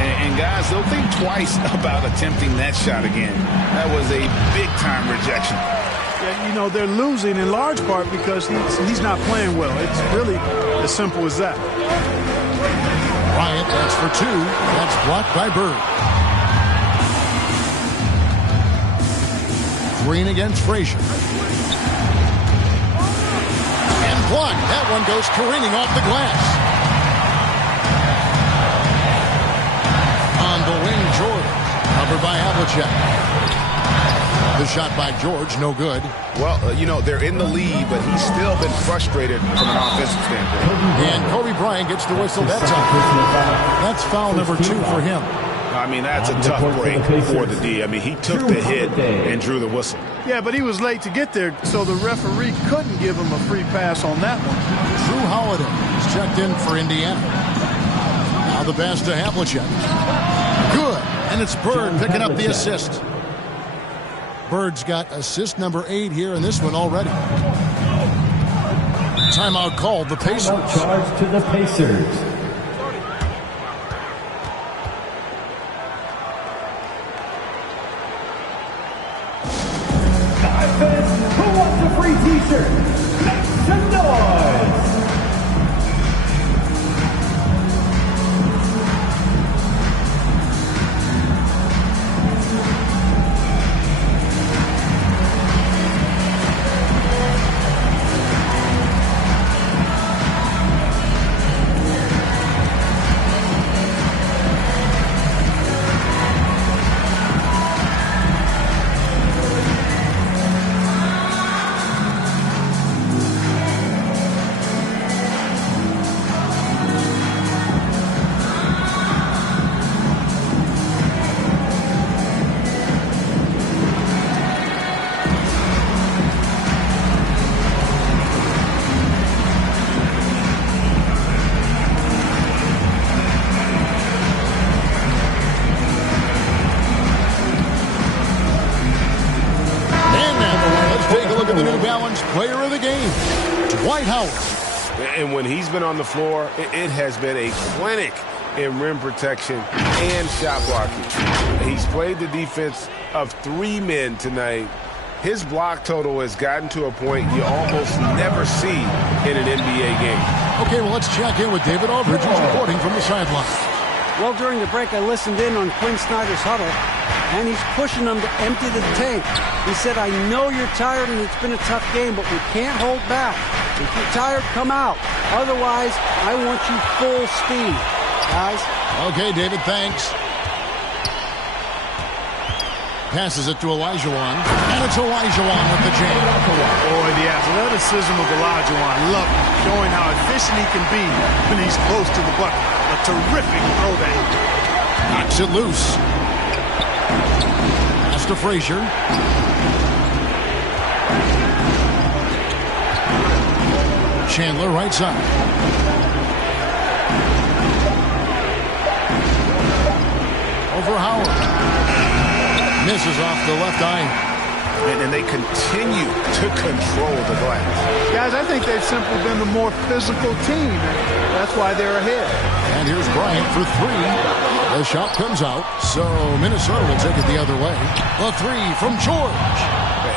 And guys, they'll think twice about attempting that shot again. That was a big-time rejection. Yeah, you know, they're losing in large part because he's not playing well. It's really as simple as that. Bryant, that's for 2. That's blocked by Bird. Green against Frazier. And blocked. That one goes careening off the glass. On the wing, George. Covered by Havlicek. The shot by George, no good. Well, you know, they're in the lead, but he's still been frustrated from an offensive standpoint. And Kobe Bryant gets the whistle that time. That's foul number 2 for him. I mean, that's a tough break for the D. I mean, he took the hit and drew the whistle. Yeah, but he was late to get there, so the referee couldn't give him a free pass on that one. Drew Holiday is checked in for Indiana. Now the pass to Havlicek. Good. And it's Bird picking up the assist. Bird's got assist number 8 here in this one already. Timeout called the Pacers. Charge to the Pacers. Fans who wants a free t-shirt, make some noise. Player of the game, Dwight Howard. And when he's been on the floor, it has been a clinic in rim protection and shot blocking. He's played the defense of 3 men tonight. His block total has gotten to a point you almost never see in an NBA game. Okay, well, let's check in with David Aldridge, who's reporting from the sideline. Well, during the break, I listened in on Quinn Snyder's huddle, and he's pushing them to empty the tank. He said, I know you're tired and it's been a tough game, but we can't hold back. If you're tired, come out. Otherwise, I want you full speed. Guys? Okay, David, thanks. Passes it to Olajuwon, and it's Olajuwon with the jam. Boy, the athleticism of Olajuwon. Love him, showing how efficient he can be when he's close to the bucket. A terrific throwdown. Knocks it loose. Pass to Frazier. Chandler right side. Over Howard. Misses off the left eye. And they continue to control the glass. Guys, I think they've simply been the more physical team. That's why they're ahead. And here's Bryant for 3. The shot comes out, so Minnesota will take it the other way. A 3 from George.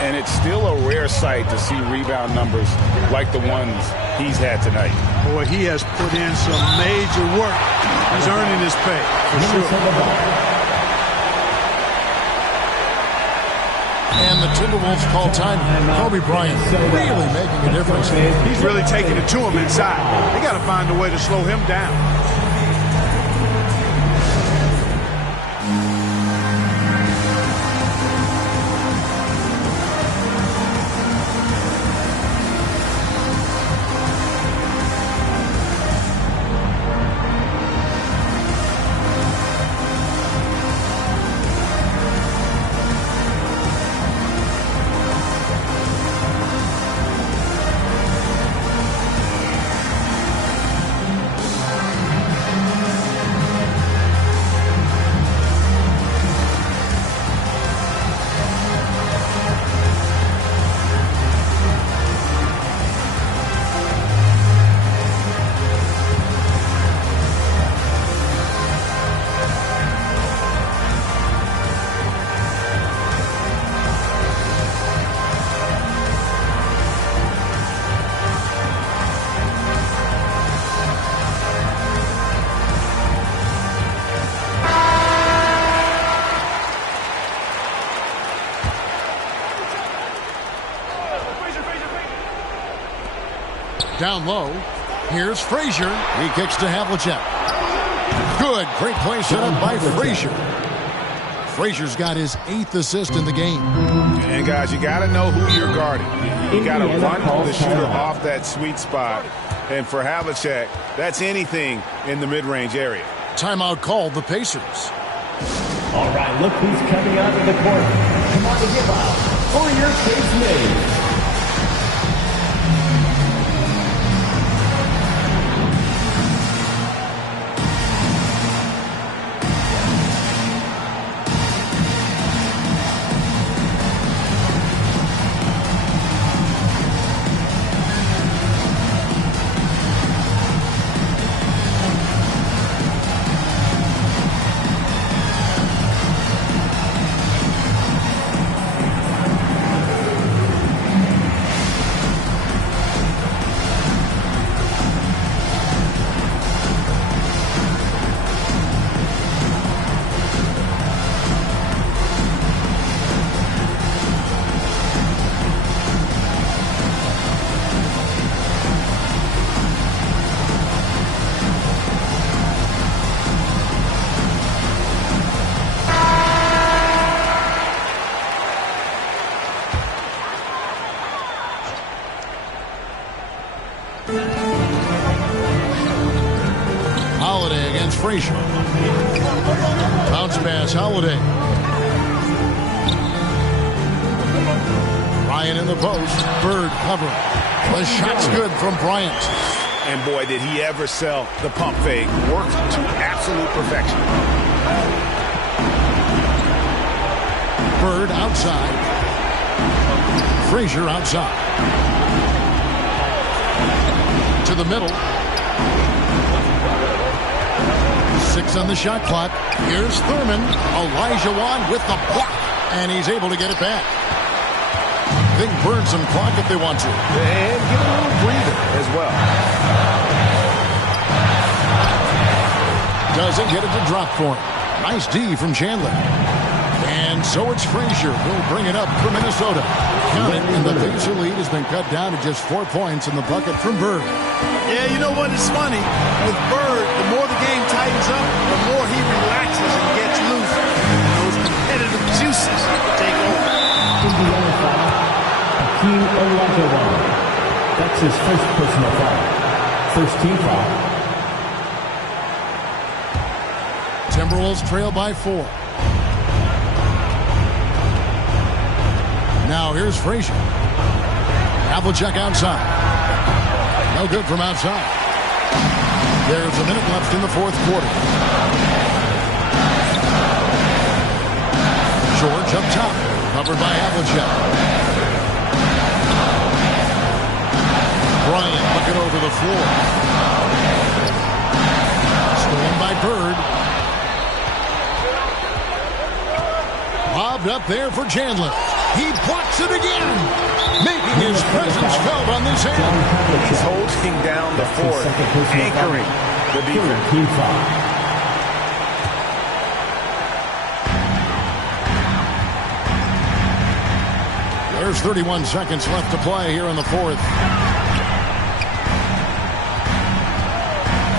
And it's still a rare sight to see rebound numbers like the ones he's had tonight. Boy, he has put in some major work. He's earning his pay, for sure. And the Timberwolves call time. Kobe Bryant really making a difference. He's really taking it to him inside. They got to find a way to slow him down. Down low. Here's Frazier. He kicks to Havlicek. Good. Great play set up by Frazier. Frazier's got his 8th assist in the game. And, guys, you got to know who you're guarding. You got to run the shooter off that sweet spot. And for Havlicek, that's anything in the mid-range area. Timeout called the Pacers. All right, look who's coming onto the court. Come on to give out for your case made. Frazier. Bounce pass, Holiday. Bryant in the post. Bird covering. The shot's good from Bryant. And boy, did he ever sell the pump fake. Worked to absolute perfection. Bird outside. Frazier outside. To the middle. 6 on the shot clock. Here's Thurman. Elijah Wan with the block. And he's able to get it back. They can burn some clock if they want to. And get a little breather as well. Doesn't get it to drop for him. Nice D from Chandler. And so it's Frazier who'll bring it up for Minnesota. Count it, and the Pacer lead has been cut down to just 4 points in the bucket from Bird. Yeah, you know what? It's funny. With Bird, the more the game tightens up, the more he relaxes and gets loose. And those competitive juices take over. Indiana foul. Hakeem Olajuwon. That's his first personal foul. First team foul. Timberwolves trail by 4. Now here's Frazier. Havlicek outside. No good from outside. There's a minute left in the 4th quarter. George up top. Covered by Havlicek. Bryant looking over the floor. Stolen by Bird. Lobbed up there for Chandler. He blocks it again, making his presence felt on this end. He's holding down the fourth, anchoring the defense. Team foul. There's 31 seconds left to play here in the 4th.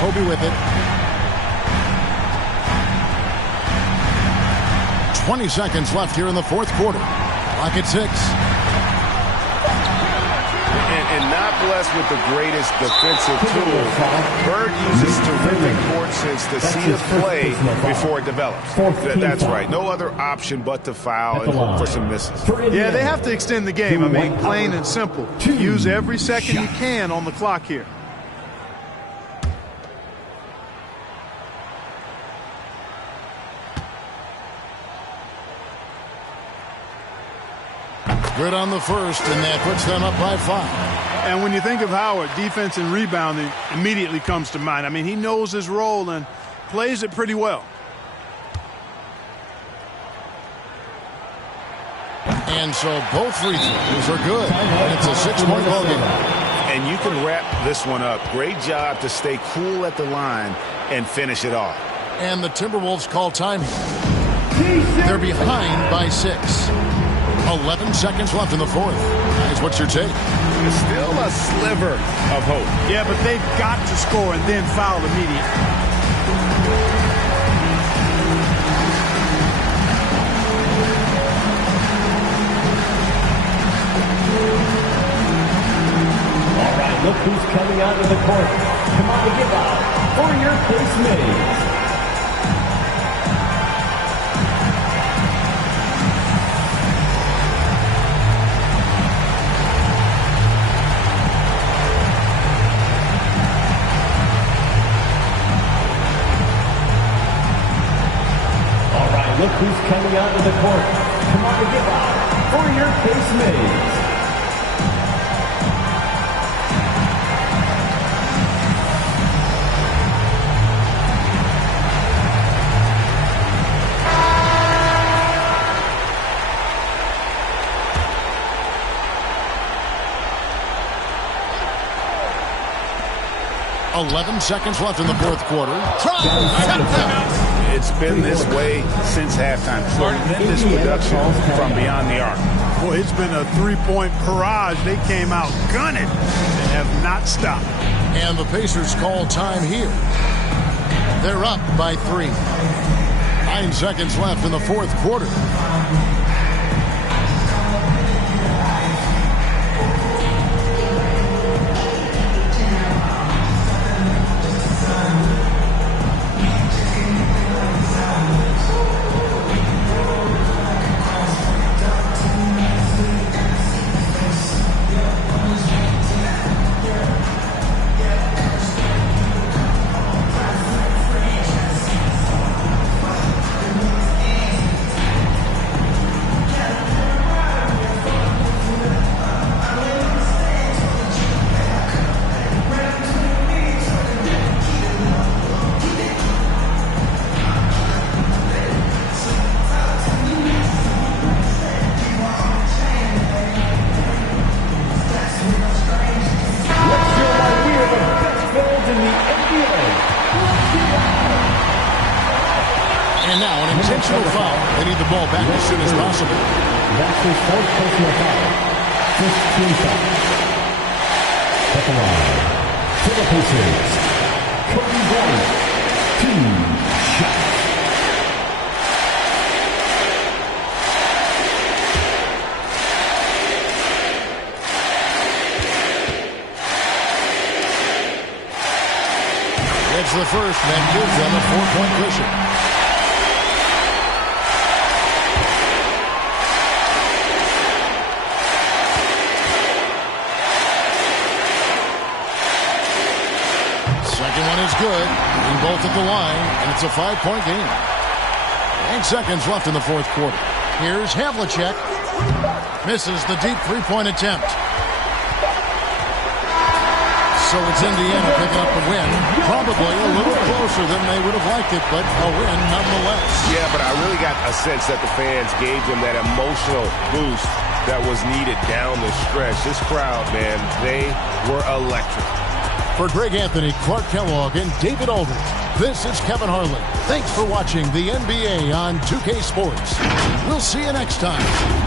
Kobe with it. 20 seconds left here in the 4th quarter. Clock at 6. And not blessed with the greatest defensive tools. Bird uses terrific court sense to see the play before it develops. That's right. No other option but to foul and hope for some misses. Yeah, they have to extend the game. I mean, plain and simple. Use every second you can on the clock here. Good on the first, and that puts them up by 5. And when you think of Howard, defense and rebounding immediately comes to mind. I mean, he knows his role and plays it pretty well. And so both free throws are good. It's a 6-point ball game. And you can wrap this one up. Great job to stay cool at the line and finish it off. And the Timberwolves call time here. They're behind by 6. 11 seconds left in the fourth. Guys, what's your take? There's still a sliver of hope. Yeah, but they've got to score and then foul immediately. All right, look who's coming out of the court. Come on, give out for your case made. Look who's coming out of the court. Come on and give out for your case made. $11 seconds left in the fourth quarter. It's been this way since halftime. Tremendous production from beyond the arc. Boy, it's been a three-point barrage. They came out gunning and have not stopped. And the Pacers call time here. They're up by 3. 9 seconds left in the fourth quarter. And now an intentional foul. They need the ball back as soon as possible. That's his fourth personal foul. 15 fouls. Second line. For the Pacers, Kobe Bryant. 2 shots. It's the first that gives them a 4-point cushion. Second one is good. Being both at the line, and it's a 5-point game. 9 seconds left in the fourth quarter. Here's Havlicek. Misses the deep 3-point attempt. So it's Indiana picking up the win. Probably a little closer than they would have liked it, but a win nonetheless. Yeah, but I really got a sense that the fans gave them that emotional boost that was needed down the stretch. This crowd, man, they were electric. For Greg Anthony, Clark Kellogg, and David Aldridge, this is Kevin Harlan. Thanks for watching the NBA on 2K Sports. We'll see you next time.